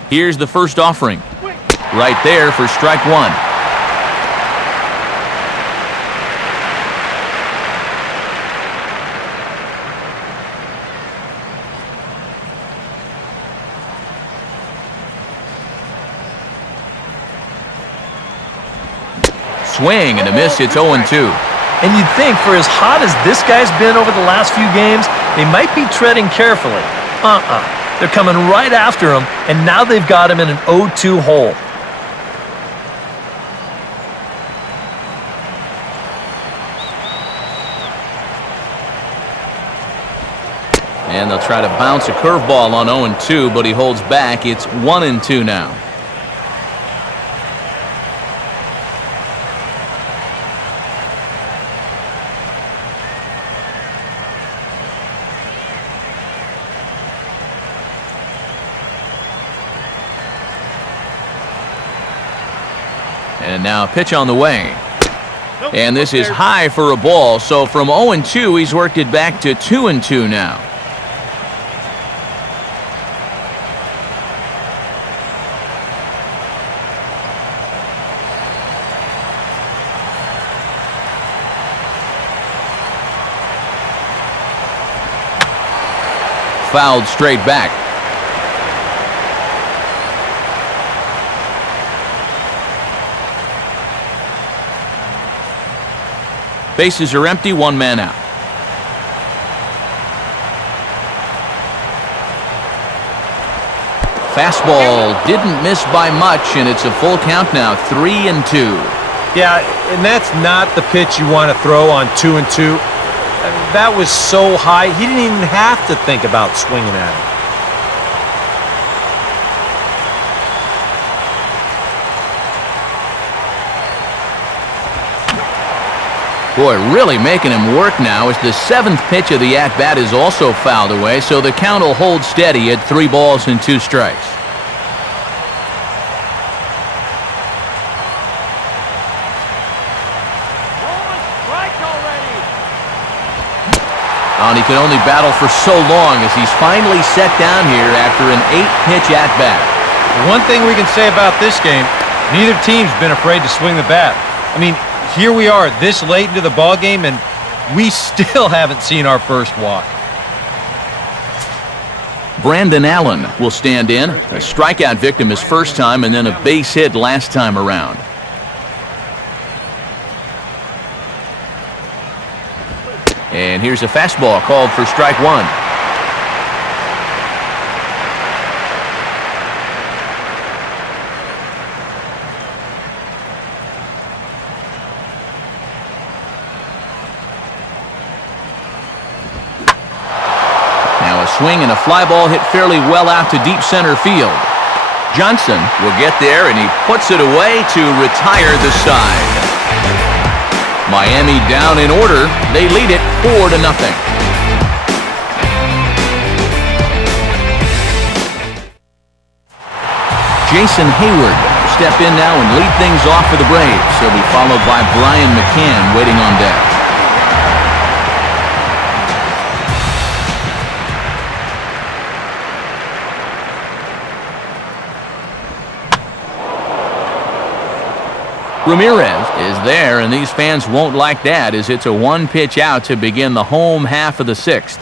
Here's the first offering. Right there for strike 1. Swing and a miss. It's 0-2. And you'd think for as hot as this guy's been over the last few games, they might be treading carefully. They're coming right after him, and now they've got him in an 0-2 hole. And they'll try to bounce a curveball on 0-2, but he holds back. It's 1-2 now. And now a pitch on the way. And this is high for a ball, so from 0-2, he's worked it back to 2-2 now. Fouled straight back. Bases are empty, 1 man out. Fastball didn't miss by much, and it's a full count now, 3-2. Yeah, and that's not the pitch you want to throw on 2-2. That was so high, he didn't even have to think about swinging at it. Boy, really making him work now as the 7th pitch of the at-bat is also fouled away, so the count will hold steady at 3 balls and 2 strikes. And he can only battle for so long as he's finally set down here after an 8-pitch at-bat. One thing we can say about this game, neither team's been afraid to swing the bat. I mean, here we are this late into the ball game, and we still haven't seen our first walk. Brandon Allen will stand in. A strikeout victim his first time, and then a base hit last time around. And here's a fastball called for strike 1. Swing and a fly ball hit fairly well out to deep center field. Johnson will get there, and he puts it away to retire the side. Miami down in order. They lead it 4-0. Jason Heyward will step in now and lead things off for the Braves. He'll be followed by Brian McCann waiting on deck. Ramirez is there, and these fans won't like that as it's a 1-pitch out to begin the home half of the 6th.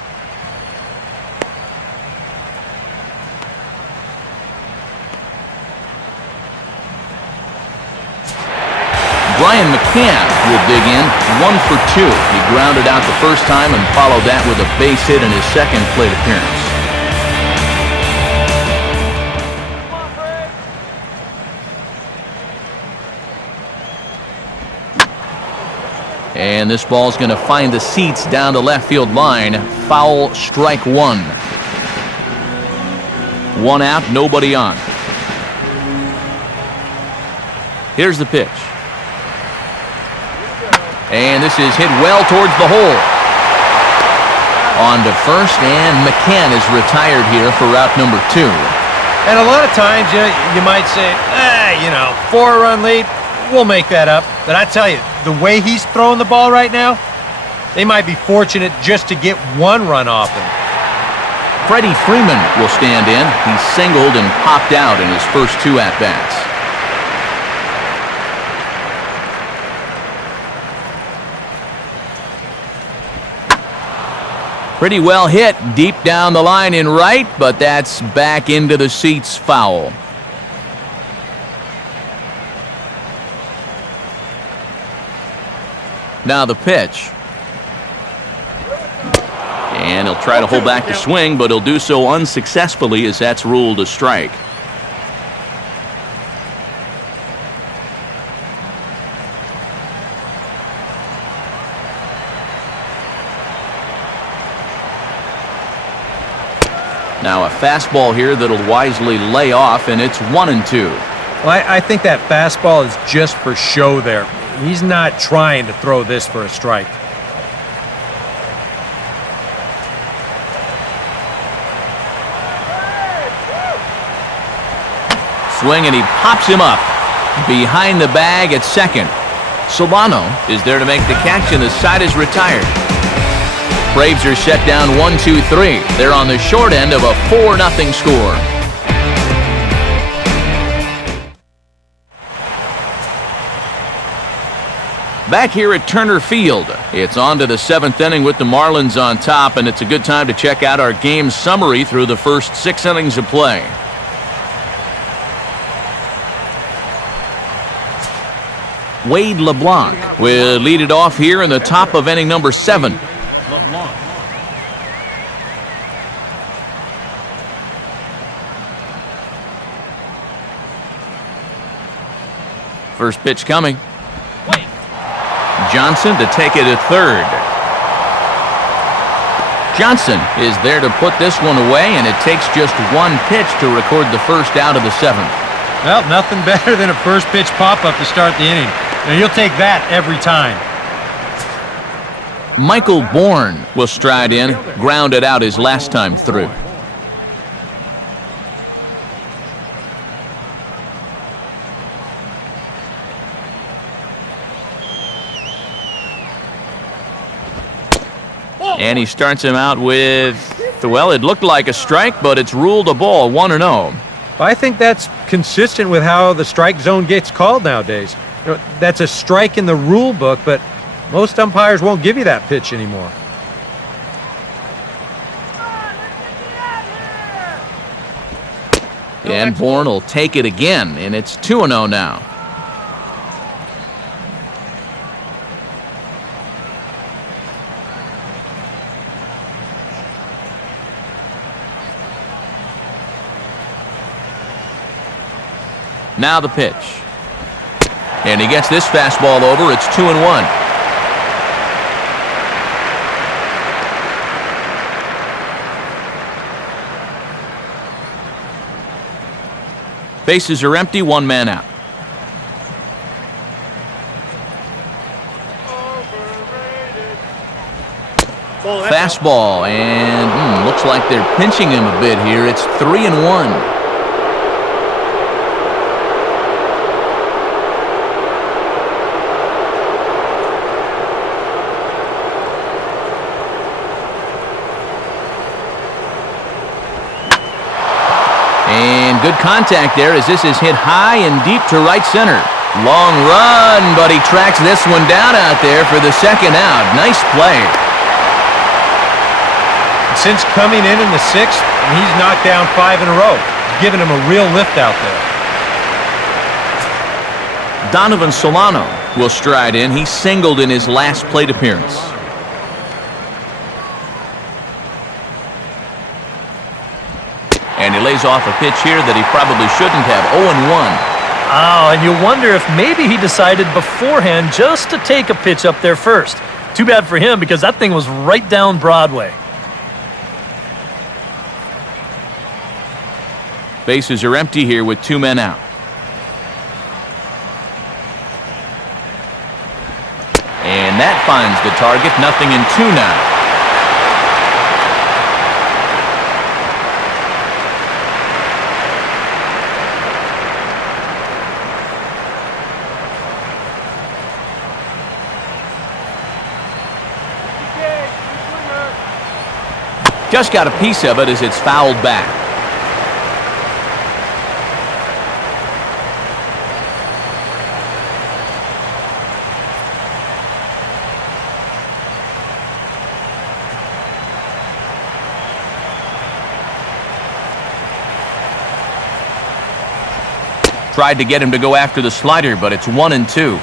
Brian McCann will dig in, 1 for 2. He grounded out the first time and followed that with a base hit in his second plate appearance. And this ball's going to find the seats down the left field line. Foul, strike 1. 1 out, nobody on. Here's the pitch. And this is hit well towards the hole. On to first, and McCann is retired here for route number 2. And a lot of times you might say, 4-run lead, we'll make that up. But I tell you, the way he's throwing the ball right now, they might be fortunate just to get 1 run off him. Freddie Freeman will stand in. He singled and popped out in his first 2 at-bats. Pretty well hit deep down the line in right, but that's back into the seats, foul. Now the pitch. And he'll try to hold back the swing, but he'll do so unsuccessfully as that's ruled a strike. Now a fastball here that'll wisely lay off, and it's 1-2. Well, I think that fastball is just for show there. He's not trying to throw this for a strike. Swing, and he pops him up behind the bag at second. Solano is there to make the catch, and the side is retired. Braves are set down 1-2-3. They're on the short end of a 4-0 score. Back here at Turner Field, it's on to the 7th inning with the Marlins on top, and it's a good time to check out our game summary through the first 6 innings of play. Wade LeBlanc will lead it off here in the top of inning number 7. First pitch coming. Johnson to take it at third. Johnson is there to put this one away, and it takes just 1 pitch to record the first out of the 7th. Well, nothing better than a first pitch pop-up to start the inning. Now, you'll take that every time. Michael Bourne will stride in, grounded out his last time through. And he starts him out with, well, it looked like a strike, but it's ruled a ball, 1-0. I think that's consistent with how the strike zone gets called nowadays. That's a strike in the rule book, but most umpires won't give you that pitch anymore. And Bourne will take it again, and it's 2-0 now. Now the pitch. And he gets this fastball over. It's 2-1. Bases are empty, 1 man out. Fastball, and looks like they're pinching him a bit here. It's 3-1. Good contact there as this is hit high and deep to right center. Long run, but he tracks this one down out there for the 2nd out. Nice play. Since coming in the 6th, he's knocked down 5 in a row, giving him a real lift out there. Donovan Solano will stride in. He singled in his last plate appearance. And he lays off a pitch here that he probably shouldn't have. 0-1. Oh, and you wonder if maybe he decided beforehand just to take a pitch up there first. Too bad for him, because that thing was right down Broadway. Bases are empty here with 2 men out. And And that finds the target. 0-2 now. Just got a piece of it as it's fouled back. Tried to get him to go after the slider, but it's 1-2.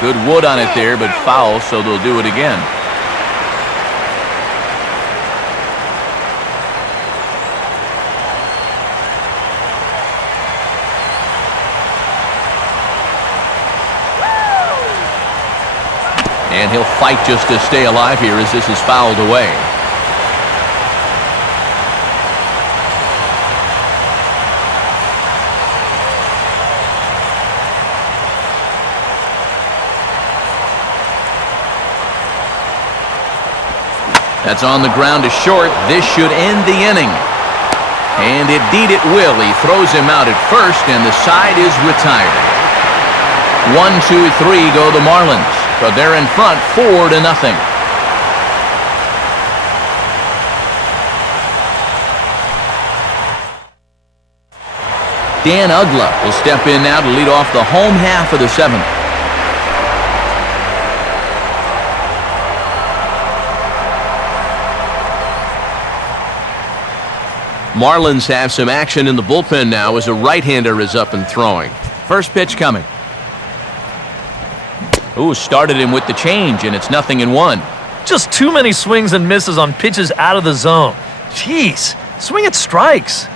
Good wood on it there, but foul, so they'll do it again. And he'll fight just to stay alive here as this is fouled away. That's on the ground to short. This should end the inning. And indeed it will. He throws him out at first, and the side is retired. 1-2-3 go the Marlins, but they're in front 4-0. Dan Ugla will step in now to lead off the home half of the 7th. Marlins have some action in the bullpen now as a right-hander is up and throwing. First pitch coming. Ooh, started him with the change, and it's 0-1. Just too many swings and misses on pitches out of the zone. Jeez, swing at strikes.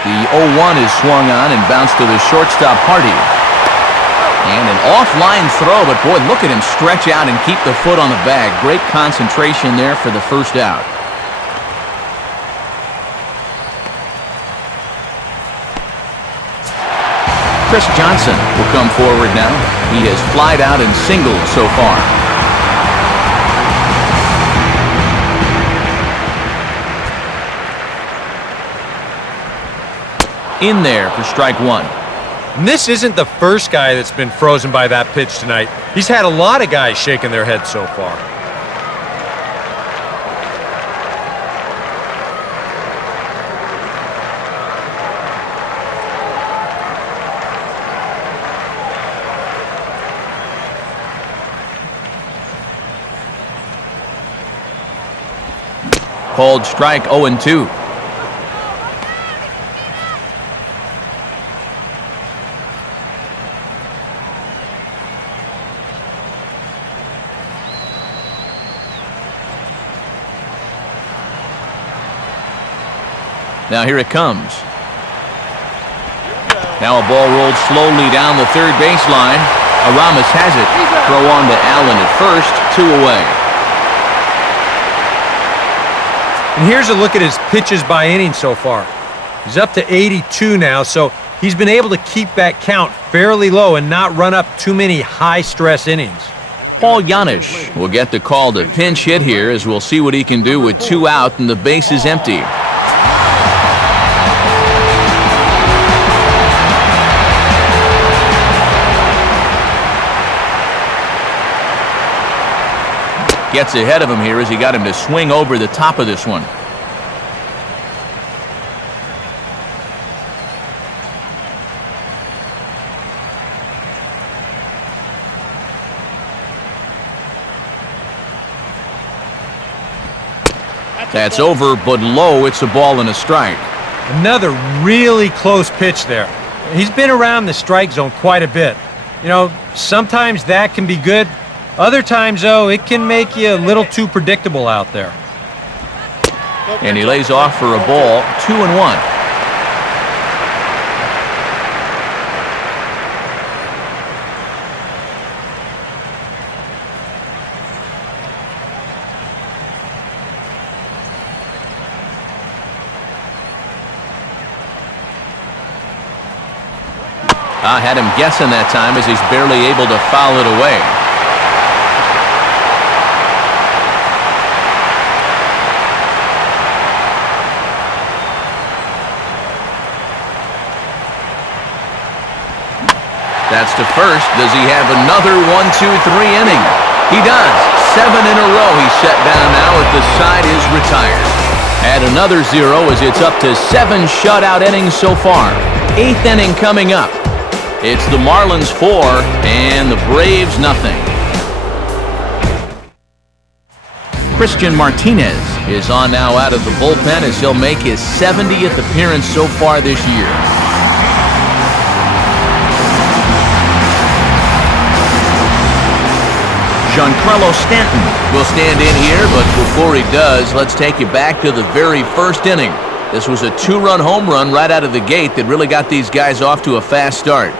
The 0-1 is swung on and bounced to the shortstop Hardy. And an offline throw, but boy, look at him stretch out and keep the foot on the bag. Great concentration there for the first out. Chris Johnson will come forward now. He has flied out and singled so far. In there for strike 1. And this isn't the first guy that's been frozen by that pitch tonight. He's had a lot of guys shaking their heads so far. Called strike 0-2. Now here it comes. Now a ball rolled slowly down the third baseline. ARAMIS has it. Throw on to Allen at first. 2 away. And here's a look at his pitches by inning so far. He's up to 82 now, so he's been able to keep that count fairly low and not run up too many high-stress innings. Paul Janisch will get the call to pinch hit here as we'll see what he can do with 2 out and the base is empty. Gets ahead of him here as he got him to swing over the top of this one. That's over, but low. It's a ball and a strike. Another really close pitch there. He's been around the strike zone quite a bit. You know, sometimes that can be good. Other times, though, it can make you a little too predictable out there. And he lays off for a ball, 2-1. I had him guessing that time as he's barely able to foul it away. That's to first. Does he have another 1-2-3 inning? He does. 7 in a row he's set down now as the side is retired. Add another 0 as it's up to 7 shutout innings so far. 8th inning coming up. It's the Marlins 4 and the Braves nothing. Christian Martinez is on now out of the bullpen as he'll make his 70th appearance so far this year. GIANCARLO Stanton will stand in here, but before he does, let's take you back to the very first inning. This was a 2-run home run right out of the gate that really got these guys off to a fast start.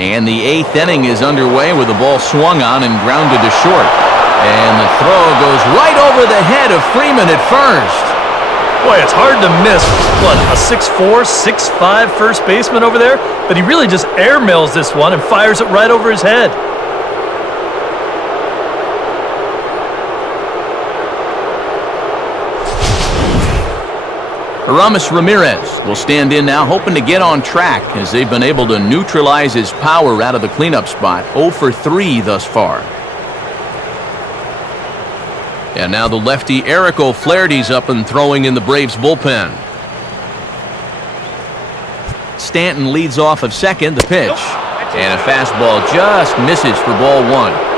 And the 8th inning is underway with the ball swung on and grounded to short. And the throw goes right over the head of Freeman at first. Boy, it's hard to miss, what, a 6'4", 6'5" first baseman over there? But he really just airmails this one and fires it right over his head. RAMIREZ will stand in now, hoping to get on track as they've been able to neutralize his power out of the cleanup spot. 0 for 3 thus far. And now the lefty Eric O'Flaherty's up and throwing in the Braves bullpen. Stanton leads off of second, the pitch. And a fastball just misses for ball 1.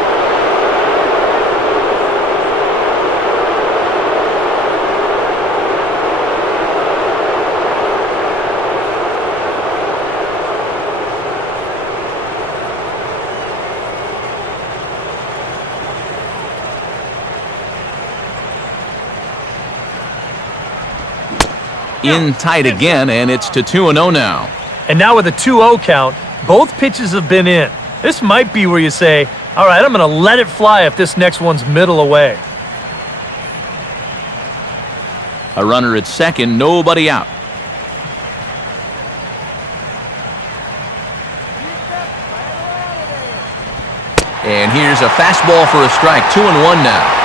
In tight again, and it's to 2-0 now. And now with a 2-0 count, both pitches have been in. This might be where you say, all right, I'm going to let it fly if this next one's middle away. A runner at second, nobody out. And here's a fastball for a strike, 2-1 now.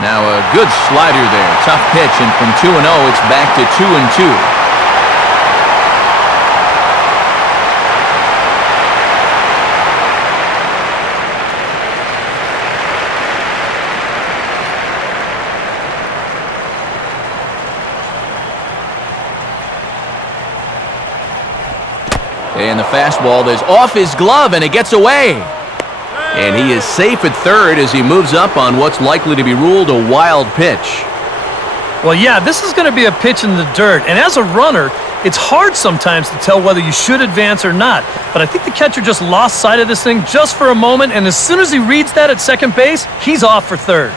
Now a good slider there. Tough pitch, and from 2-0, it's back to 2-2. And the fastball is off his glove, and it gets away. And he is safe at third as he moves up on what's likely to be ruled a wild pitch. Well, yeah, this is going to be a pitch in the dirt. And as a runner, it's hard sometimes to tell whether you should advance or not. But I think the catcher just lost sight of this thing just for a moment. And as soon as he reads that at second base, he's off for third.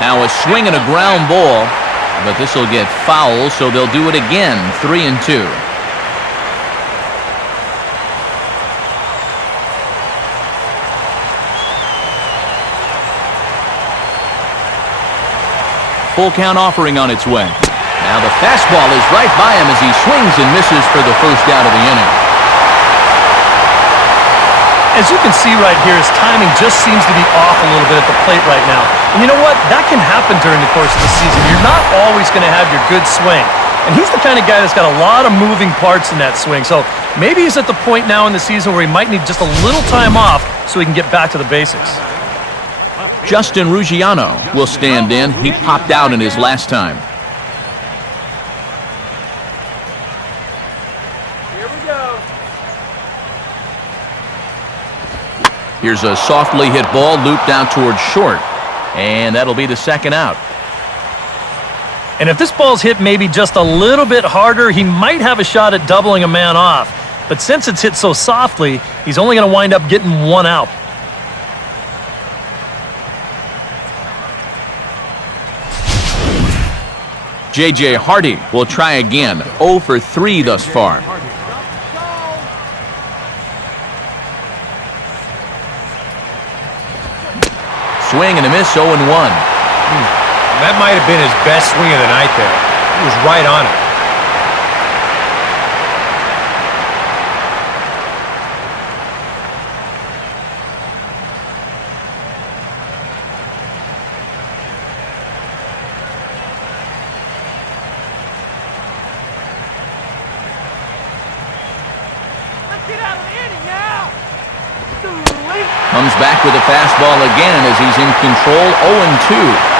Now a swing and a ground ball, but this will get foul, so they'll do it again, 3-2. Full count offering on its way. Now the fastball is right by him as he swings and misses for the first out of the inning. As you can see right here, his timing just seems to be off a little bit at the plate right now. And you know what? That can happen during the course of the season. You're not always going to have your good swing. And he's the kind of guy that's got a lot of moving parts in that swing. So maybe he's at the point now in the season where he might need just a little time off so he can get back to the basics. Justin Ruggiano will stand in. He popped out in his last time. Here we go. Here's a softly hit ball looped out towards short. And that'll be the second out. And if this ball's hit maybe just a little bit harder, he might have a shot at doubling a man off. But since it's hit so softly, he's only going to wind up getting one out. J.J. Hardy will try again. 0 for 3 thus far. Swing and a miss, 0-1. That might have been his best swing of the night there. He was right on it. Let's get out of the inning now. Comes back with a fastball again as he's in control, 0-2.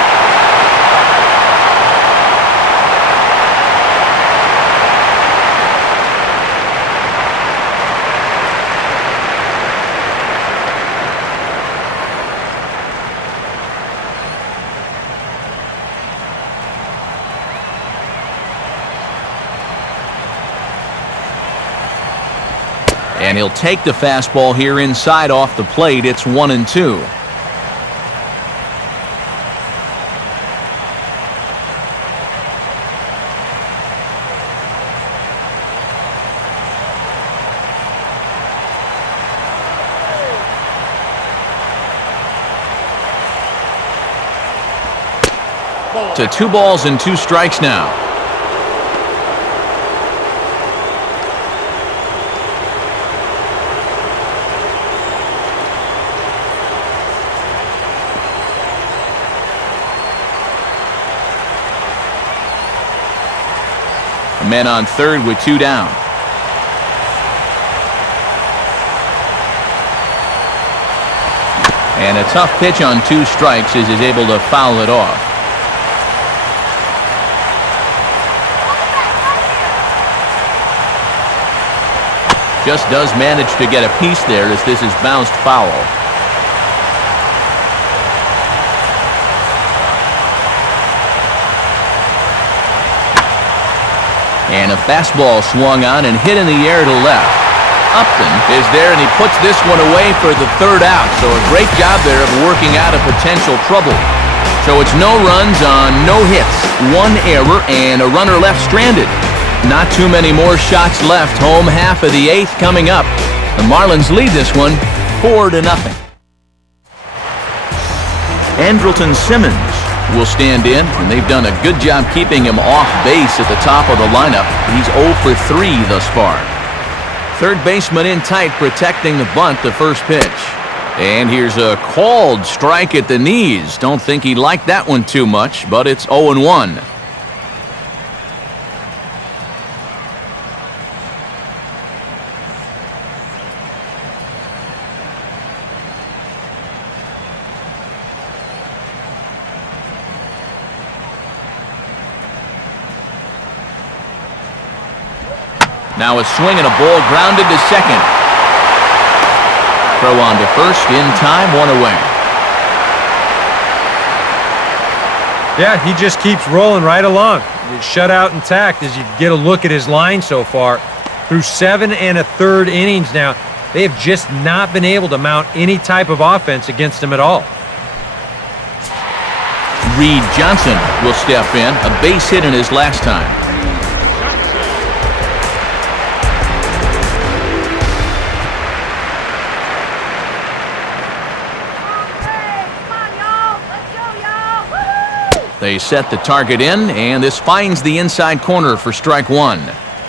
And he'll take the fastball here inside off the plate. It's 1-2. To 2 balls and 2 strikes now. Men on third with 2 down. And a tough pitch on 2 strikes as he's able to foul it off. Just does manage to get a piece there as this is bounced foul. And a fastball swung on and hit in the air to left. Upton is there, and he puts this one away for the 3rd out. So a great job there of working out a potential trouble. So it's no runs on no hits, 1 error, and a runner left stranded. Not too many more shots left. Home half of the 8th coming up. The Marlins lead this one 4-0. Andrelton Simmons will stand in, and they've done a good job keeping him off base at the top of the lineup. He's 0 for 3 thus far. Third baseman in tight, protecting the bunt, the first pitch. And here's a called strike at the knees. Don't think he liked that one too much, but it's 0-1. Now a swing and a ball grounded to second. Throw on to first in time, 1 away. Yeah, he just keeps rolling right along. Shut out intact as you get a look at his line so far. Through 7 1/3 innings now, they have just not been able to mount any type of offense against him at all. Reed Johnson will step in, a base hit in his last time. They set the target in, and this finds the inside corner for strike 1.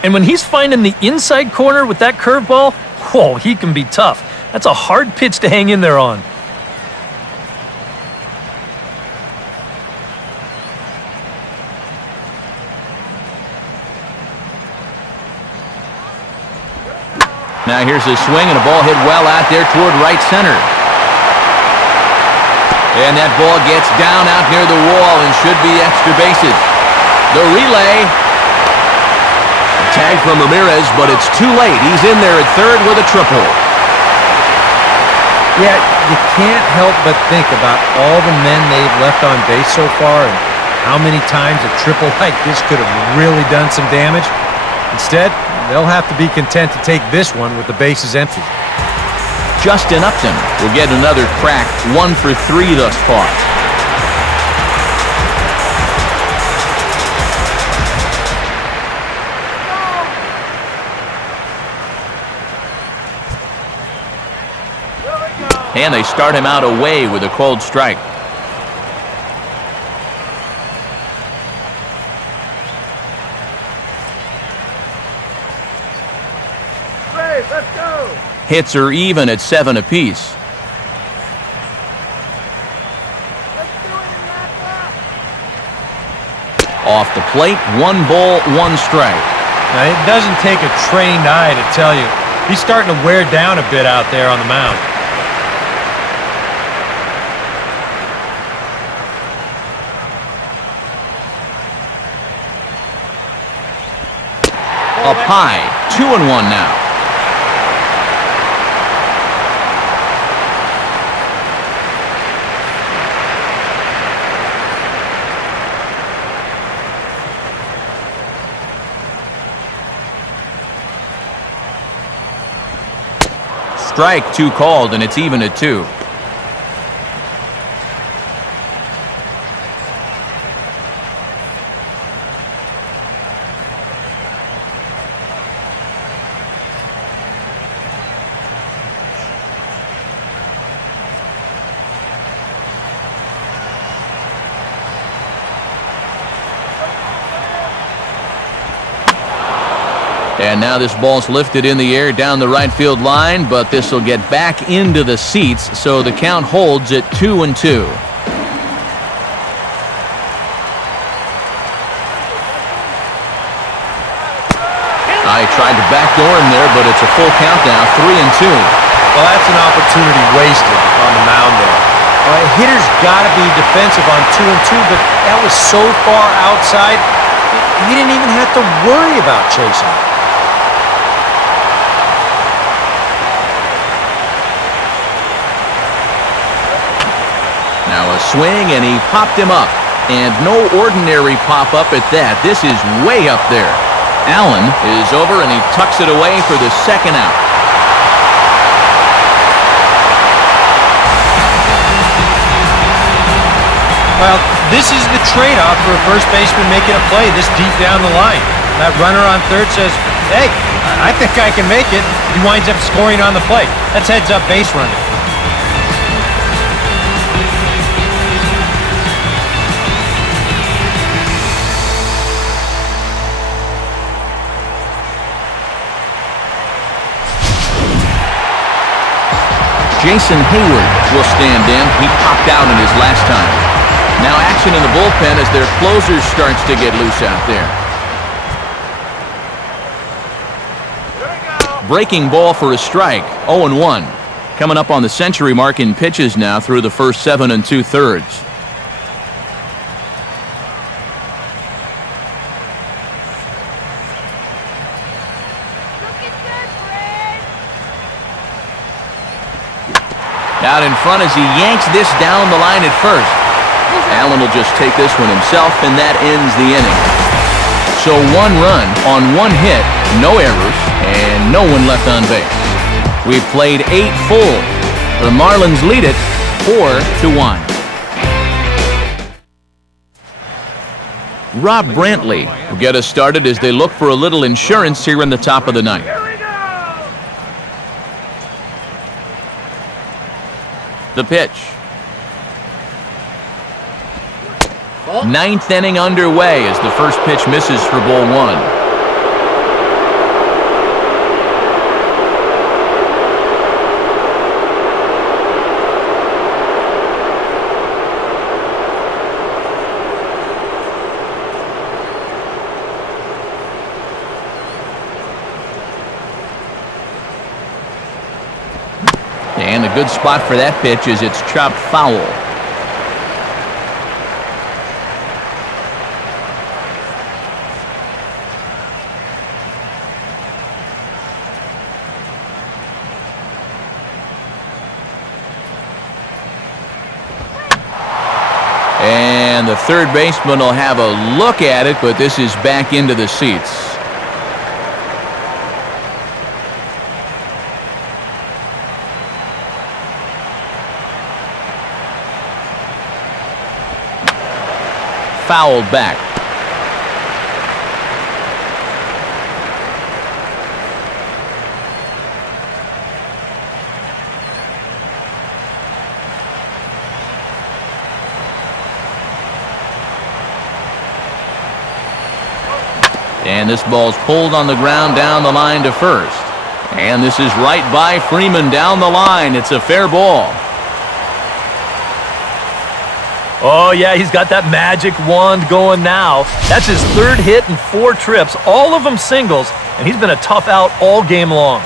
And when he's finding the inside corner with that curveball, whoa, he can be tough. That's a hard pitch to hang in there on. Now here's a swing and a ball hit well out there toward right center. And that ball gets down out near the wall and should be extra bases. The relay. A tag from Ramirez, but it's too late. He's in there at third with a triple. Yeah, you can't help but think about all the men they've left on base so far and how many times a triple like this could have really done some damage. Instead, they'll have to be content to take this one with the bases empty. Justin Upton will get another crack, 1 for 3 thus far. And they start him out away with a cold strike. Let's go. Hits are even at 7 apiece. Let's do it in that Off the plate, 1 ball, 1 strike. Now, it doesn't take a trained eye to tell you he's starting to wear down a bit out there on the mound. Up high, 2-1 now. Strike 2 called, and it's even at 2. And now this ball's lifted in the air down the right field line, but this will get back into the seats, so the count holds at 2-2. I tried to backdoor him there, but it's a full count now, 3-2. Well, that's an opportunity wasted on the mound there. Hitter's got to be defensive on 2-2, but that was so far outside, he didn't even have to worry about chasing it. Now a swing, and he popped him up. And no ordinary pop-up at that. This is way up there. Allen is over, and he tucks it away for the second out. Well, this is the trade-off for a first baseman making a play this deep down the line. That runner on third says, hey, I think I can make it. He winds up scoring on the plate. That's heads-up base running. Jason Hayward will stand in. He popped out in his last time. Now action in the bullpen as their closer starts to get loose out there. Breaking ball for a strike, 0-1. Coming up on the century mark in pitches now through the first 7 2/3. Out in front as he yanks this down the line at first. Allen will just take this one himself, and that ends the inning. So 1 run on 1 hit, no errors, and no one left on base. We've played 8 full. The Marlins lead it 4-1. Rob Brantley will get us started as they look for a little insurance here in the top of the 9th. The pitch. 9th inning underway as the first pitch misses for ball 1. a good spot for that pitch as it's chopped foul. And the third baseman will have a look at it, but this is back into the seats. Fouled back. And this ball's pulled on the ground down the line to first. And this is right by Freeman down the line. It's a fair ball. Oh, yeah, he's got that magic wand going now. That's his third hit in 4 trips, all of them singles, and he's been a tough out all game long.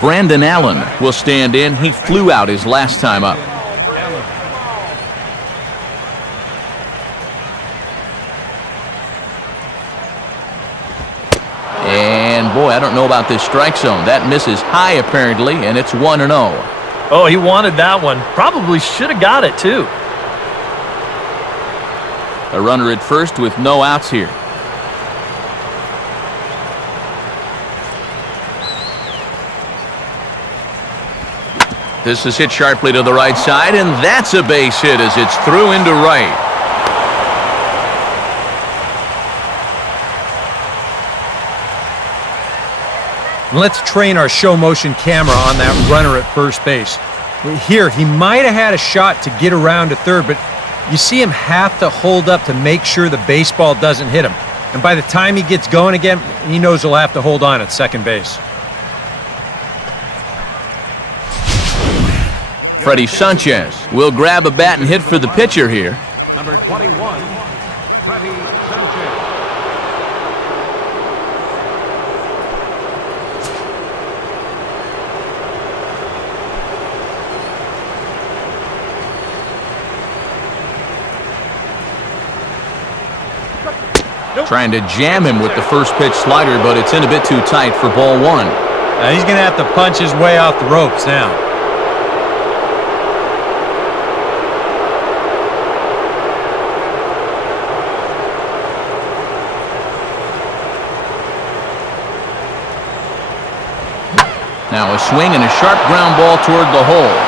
Brandon Allen will stand in. He flew out his last time up. And boy, I don't know about this strike zone. That misses high apparently, and it's 1-0. Oh, he wanted that one. Probably should have got it too. A runner at first with no outs here. This is hit sharply to the right side, and that's a base hit as it's through into right. Let's train our show motion camera on that runner at first base. Here, he might have had a shot to get around to third, but you see him have to hold up to make sure the baseball doesn't hit him. And by the time he gets going again, he knows he'll have to hold on at second base. Freddie Sanchez will grab a bat and hit for the pitcher here. Number 21, Freddie Sanchez. Trying to jam him with the first pitch slider, but it's in a bit too tight for ball 1. Now he's going to have to punch his way off the ropes now. Now a swing and a sharp ground ball toward the hole.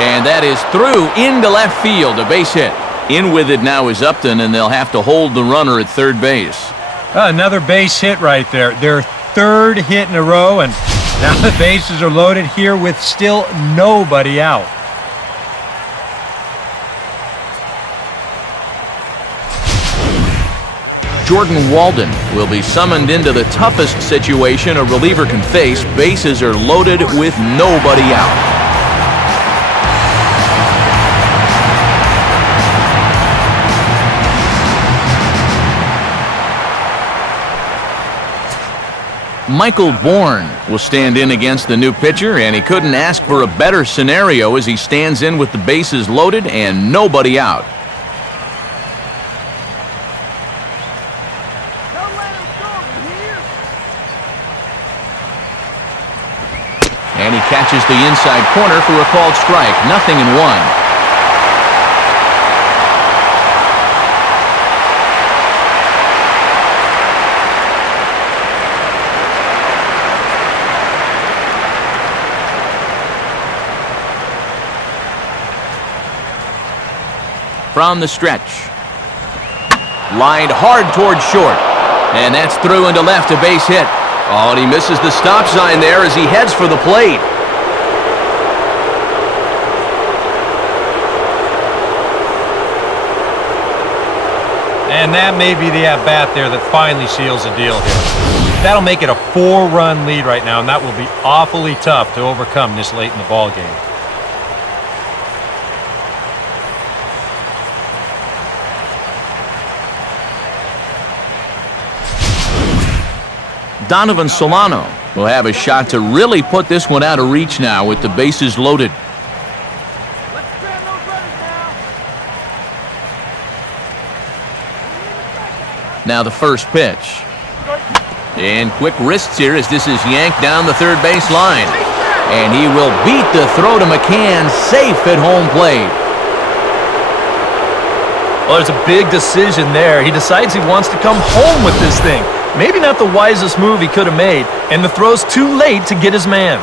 And that is through into left field, a base hit. In with it now is Upton, and they'll have to hold the runner at third base. Another base hit right there. Their third hit in a row, and now the bases are loaded here with still nobody out. Jordan Walden will be summoned into the toughest situation a reliever can face. Bases are loaded with nobody out. Michael Bourne will stand in against the new pitcher, and he couldn't ask for a better scenario as he stands in with the bases loaded and nobody out. Don't let him go, you hear? And he catches the inside corner for a called strike. 0-1. From the stretch. Lined hard toward short. And that's through into left, a base hit. Oh, and he misses the stop sign there as he heads for the plate. And that may be the at-bat there that finally seals the deal here. That'll make it a 4-run lead right now, and that will be awfully tough to overcome this late in the ball game. Donovan Solano will have a shot to really put this one out of reach now with the bases loaded. Let's strand those runners now. Now the first pitch. And quick wrists here as this is yanked down the third base line. And he will beat the throw to McCann, safe at home plate. Well, there's a big decision there. He decides he wants to come home with this thing. Maybe not the wisest move he could have made, and the throw's too late to get his man.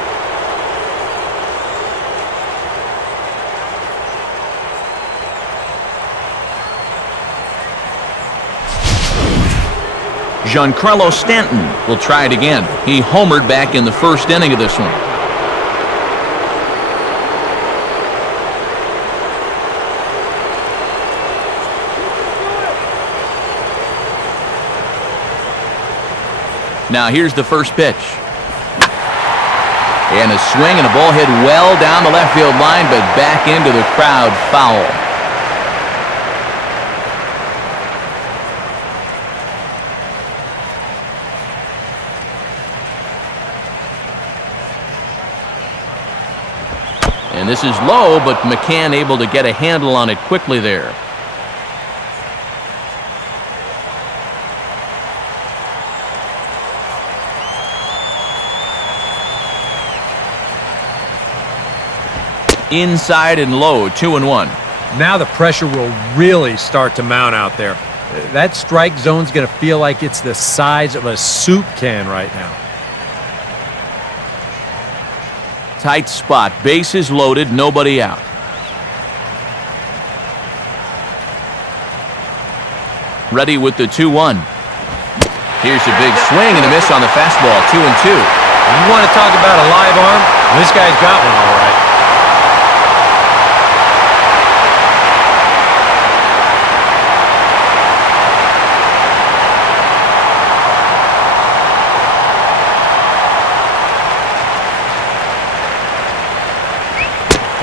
GIANCARLO Stanton will try it again. He homered back in the first inning of this one. Now here's the first pitch. And a swing and a ball hit well down the left field line, but back into the crowd, foul. And this is low, but McCann able to get a handle on it quickly there. Inside and low, 2-1. Now the pressure will really start to mount out there. That strike zone's going to feel like it's the size of a soup can right now. Tight spot, bases loaded, nobody out. Ready with the 2-1. Here's a big swing and a miss on the fastball, 2-2. You want to talk about a live arm? This guy's got one all right.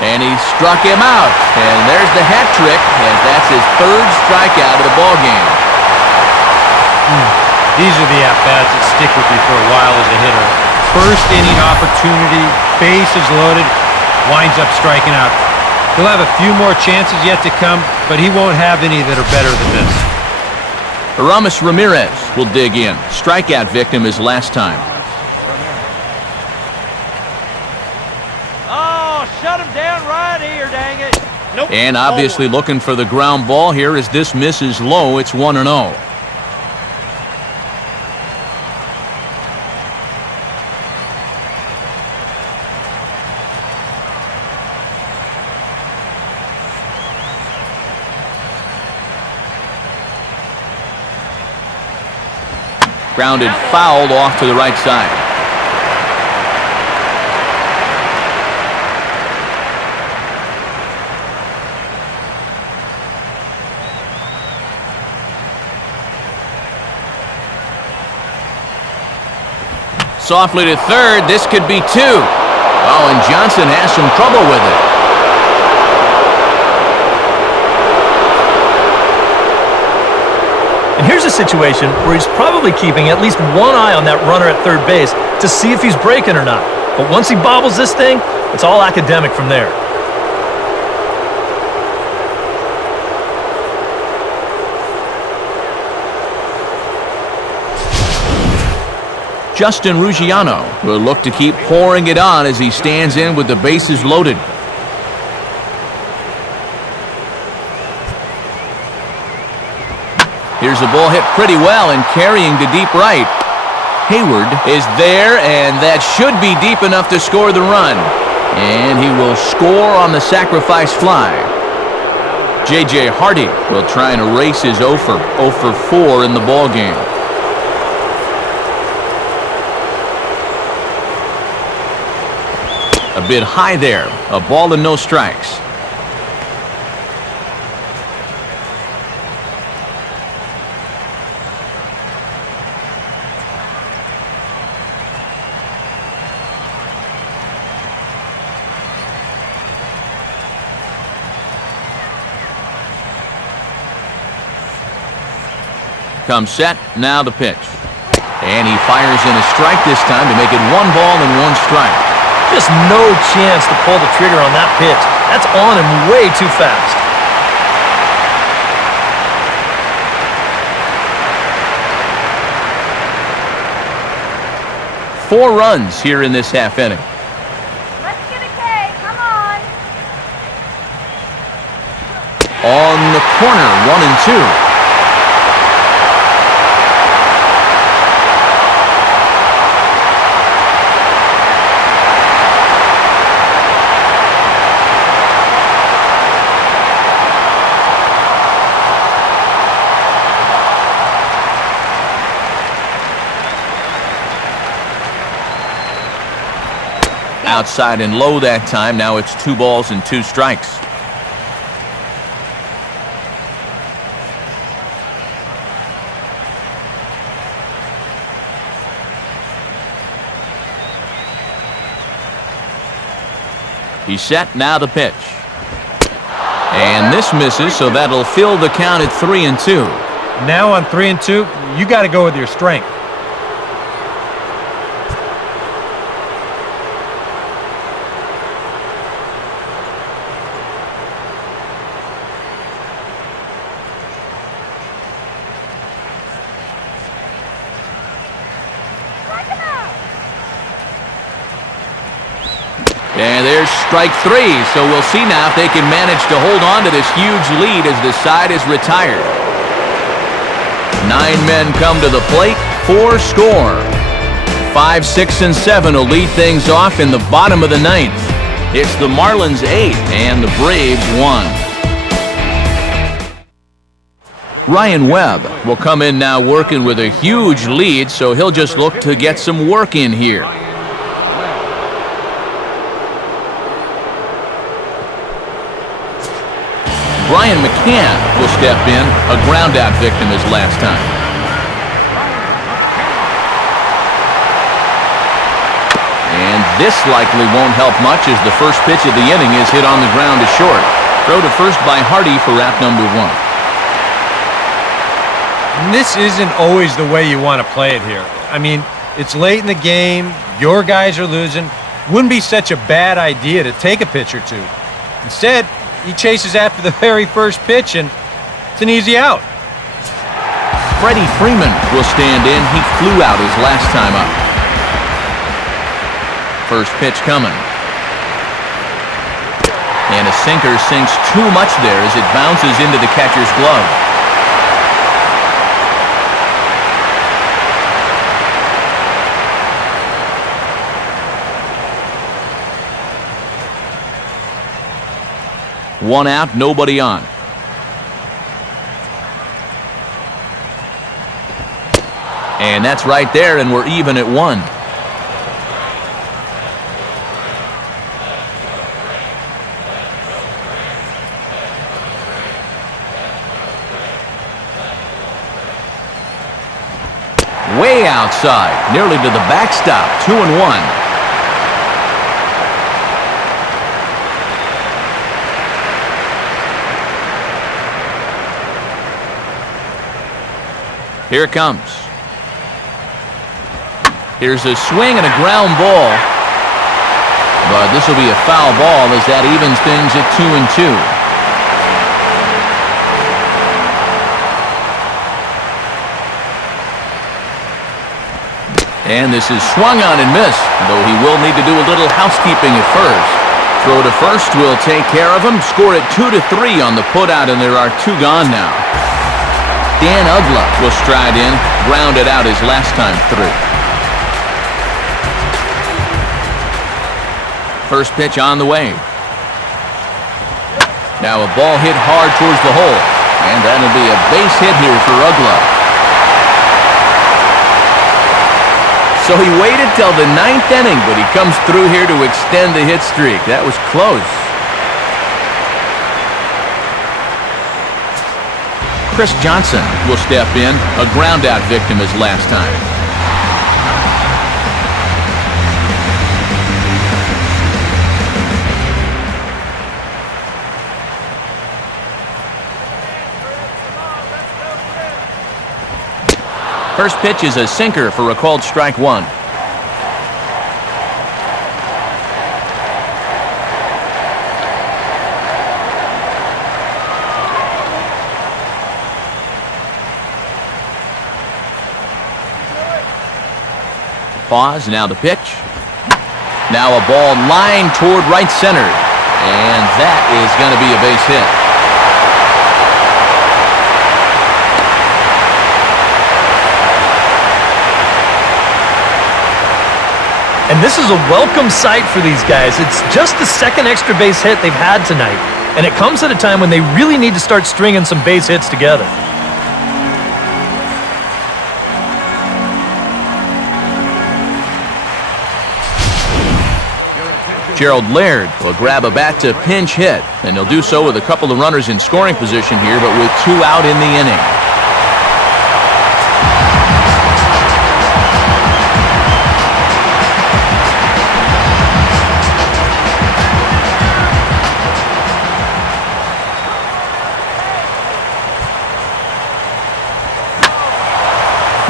And he struck him out. And there's the hat trick, as that's his third strikeout of the ballgame. These are the at-bats that stick with you for a while as a hitter. First inning opportunity, bases loaded, winds up striking out. He'll have a few more chances yet to come, but he won't have any that are better than this. RAMIREZ will dig in. Strikeout victim his last time. Shut him down right here, dang it. Nope. And obviously looking for the ground ball here as this misses low. It's 1-0. Grounded fouled off to the right side. Softly to third. This could be 2. Oh, and Johnson has some trouble with it. And here's a situation where he's probably keeping at least one eye on that runner at third base to see if he's breaking or not. But once he bobbles this thing, it's all academic from there. Justin Ruggiano will look to keep pouring it on as he stands in with the bases loaded. Here's a ball hit pretty well and carrying to deep right. Heyward is there, and that should be deep enough to score the run. And he will score on the sacrifice fly. J.J. Hardy will try and erase his 0 for 4 in the ballgame. A bit high there. A ball and no strikes. Comes set. Now the pitch. And he fires in a strike this time to make it 1 ball and 1 strike. Just no chance to pull the trigger on that pitch. That's on him way too fast. Four runs here in this half inning. Let's get a K. Come on. On the corner, 1-2. Outside and low that time. Now it's 2 balls and 2 strikes. He's set. Now the pitch. And this misses, so that'll fill the count at 3-2. Now on 3-2, you got to go with your strength. And there's strike 3, so we'll see now if they can manage to hold on to this huge lead as the side is retired. 9 men come to the plate, 4 score. 5, 6, and 7 will lead things off in the bottom of the 9th. It's the Marlins 8 and the Braves 1. Ryan Webb will come in now working with a huge lead, so he'll just look to get some work in here. Brian McCann will step in, a ground-out victim his last time. And this likely won't help much as the first pitch of the inning is hit on the ground to short. Throw to first by Hardy for out number 1. And this isn't always the way you want to play it here. I mean, it's late in the game, your guys are losing. Wouldn't be such a bad idea to take a pitch or 2. Instead, he chases after the very first pitch, and it's an easy out. Freddie Freeman will stand in. He flew out his last time up. First pitch coming. And a sinker sinks too much there as it bounces into the catcher's glove. One out, nobody on. And that's right there, and we're even at 1. Way outside, nearly to the backstop, 2-1. Here it comes. Here's a swing and a ground ball. But this will be a foul ball as that evens things at 2-2. And this is swung on and missed, though he will need to do a little housekeeping at first. Throw to first will take care of him. Score at 2-3 on the putout, and there are 2 gone now. Dan Ugla will stride in, grounded out his last time through. First pitch on the way. Now a ball hit hard towards the hole, and that'll be a base hit here for Ugla. So he waited till the 9th inning, but he comes through here to extend the hit streak. That was close. Chris Johnson will step in, a ground-out victim his last time. First pitch is a sinker for a called strike one. Pause, now the pitch. Now a ball lined toward right center. And that is going to be a base hit. And this is a welcome sight for these guys. It's just the second extra base hit they've had tonight. And it comes at a time when they really need to start stringing some base hits together. Gerald Laird will grab a bat to pinch hit, and he'll do so with a couple of runners in scoring position here, but with 2 out in the inning.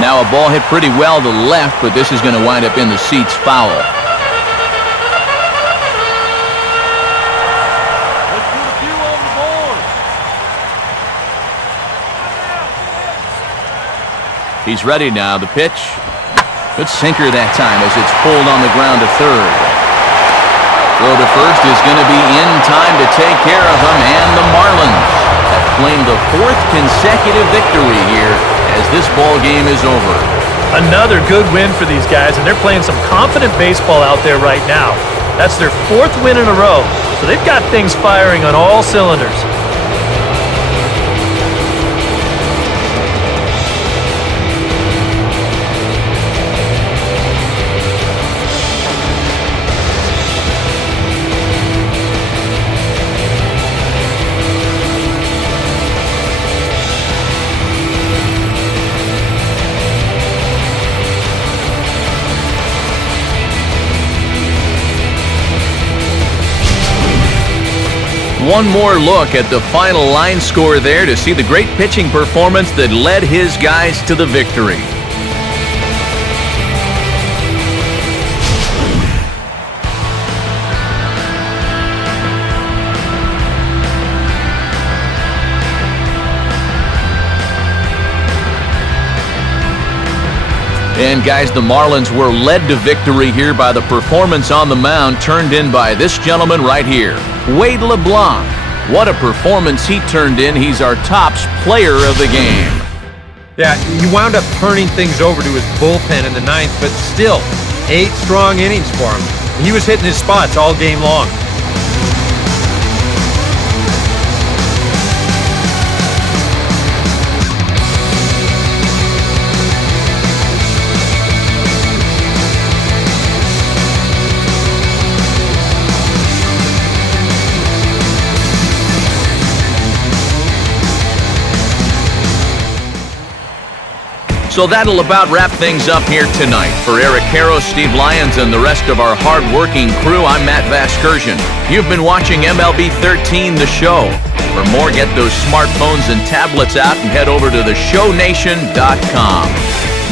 Now a ball hit pretty well to the left, but this is going to wind up in the seats foul. He's ready now. The pitch. Good sinker that time as it's pulled on the ground to third. Throw to first is going to be in time to take care of him, and the Marlins have claimed the 4th consecutive victory here as this ball game is over. Another good win for these guys, and they're playing some confident baseball out there right now. That's their 4th win in a row, so they've got things firing on all cylinders. One more look at the final line score there to see the great pitching performance that led his guys to the victory. And guys, the Marlins were led to victory here by the performance on the mound turned in by this gentleman right here, Wade LeBlanc. What a performance he turned in. He's our tops player of the game. Yeah, he wound up turning things over to his bullpen in the 9th, but still, 8 strong innings for him. He was hitting his spots all game long. So that'll about wrap things up here tonight. For Eric Harrow, Steve Lyons, and the rest of our hard-working crew, I'm Matt Vasgersian. You've been watching MLB 13, The Show. For more, get those smartphones and tablets out and head over to theshownation.com.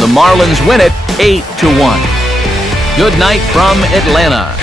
The Marlins win it 8-1. Good night from Atlanta.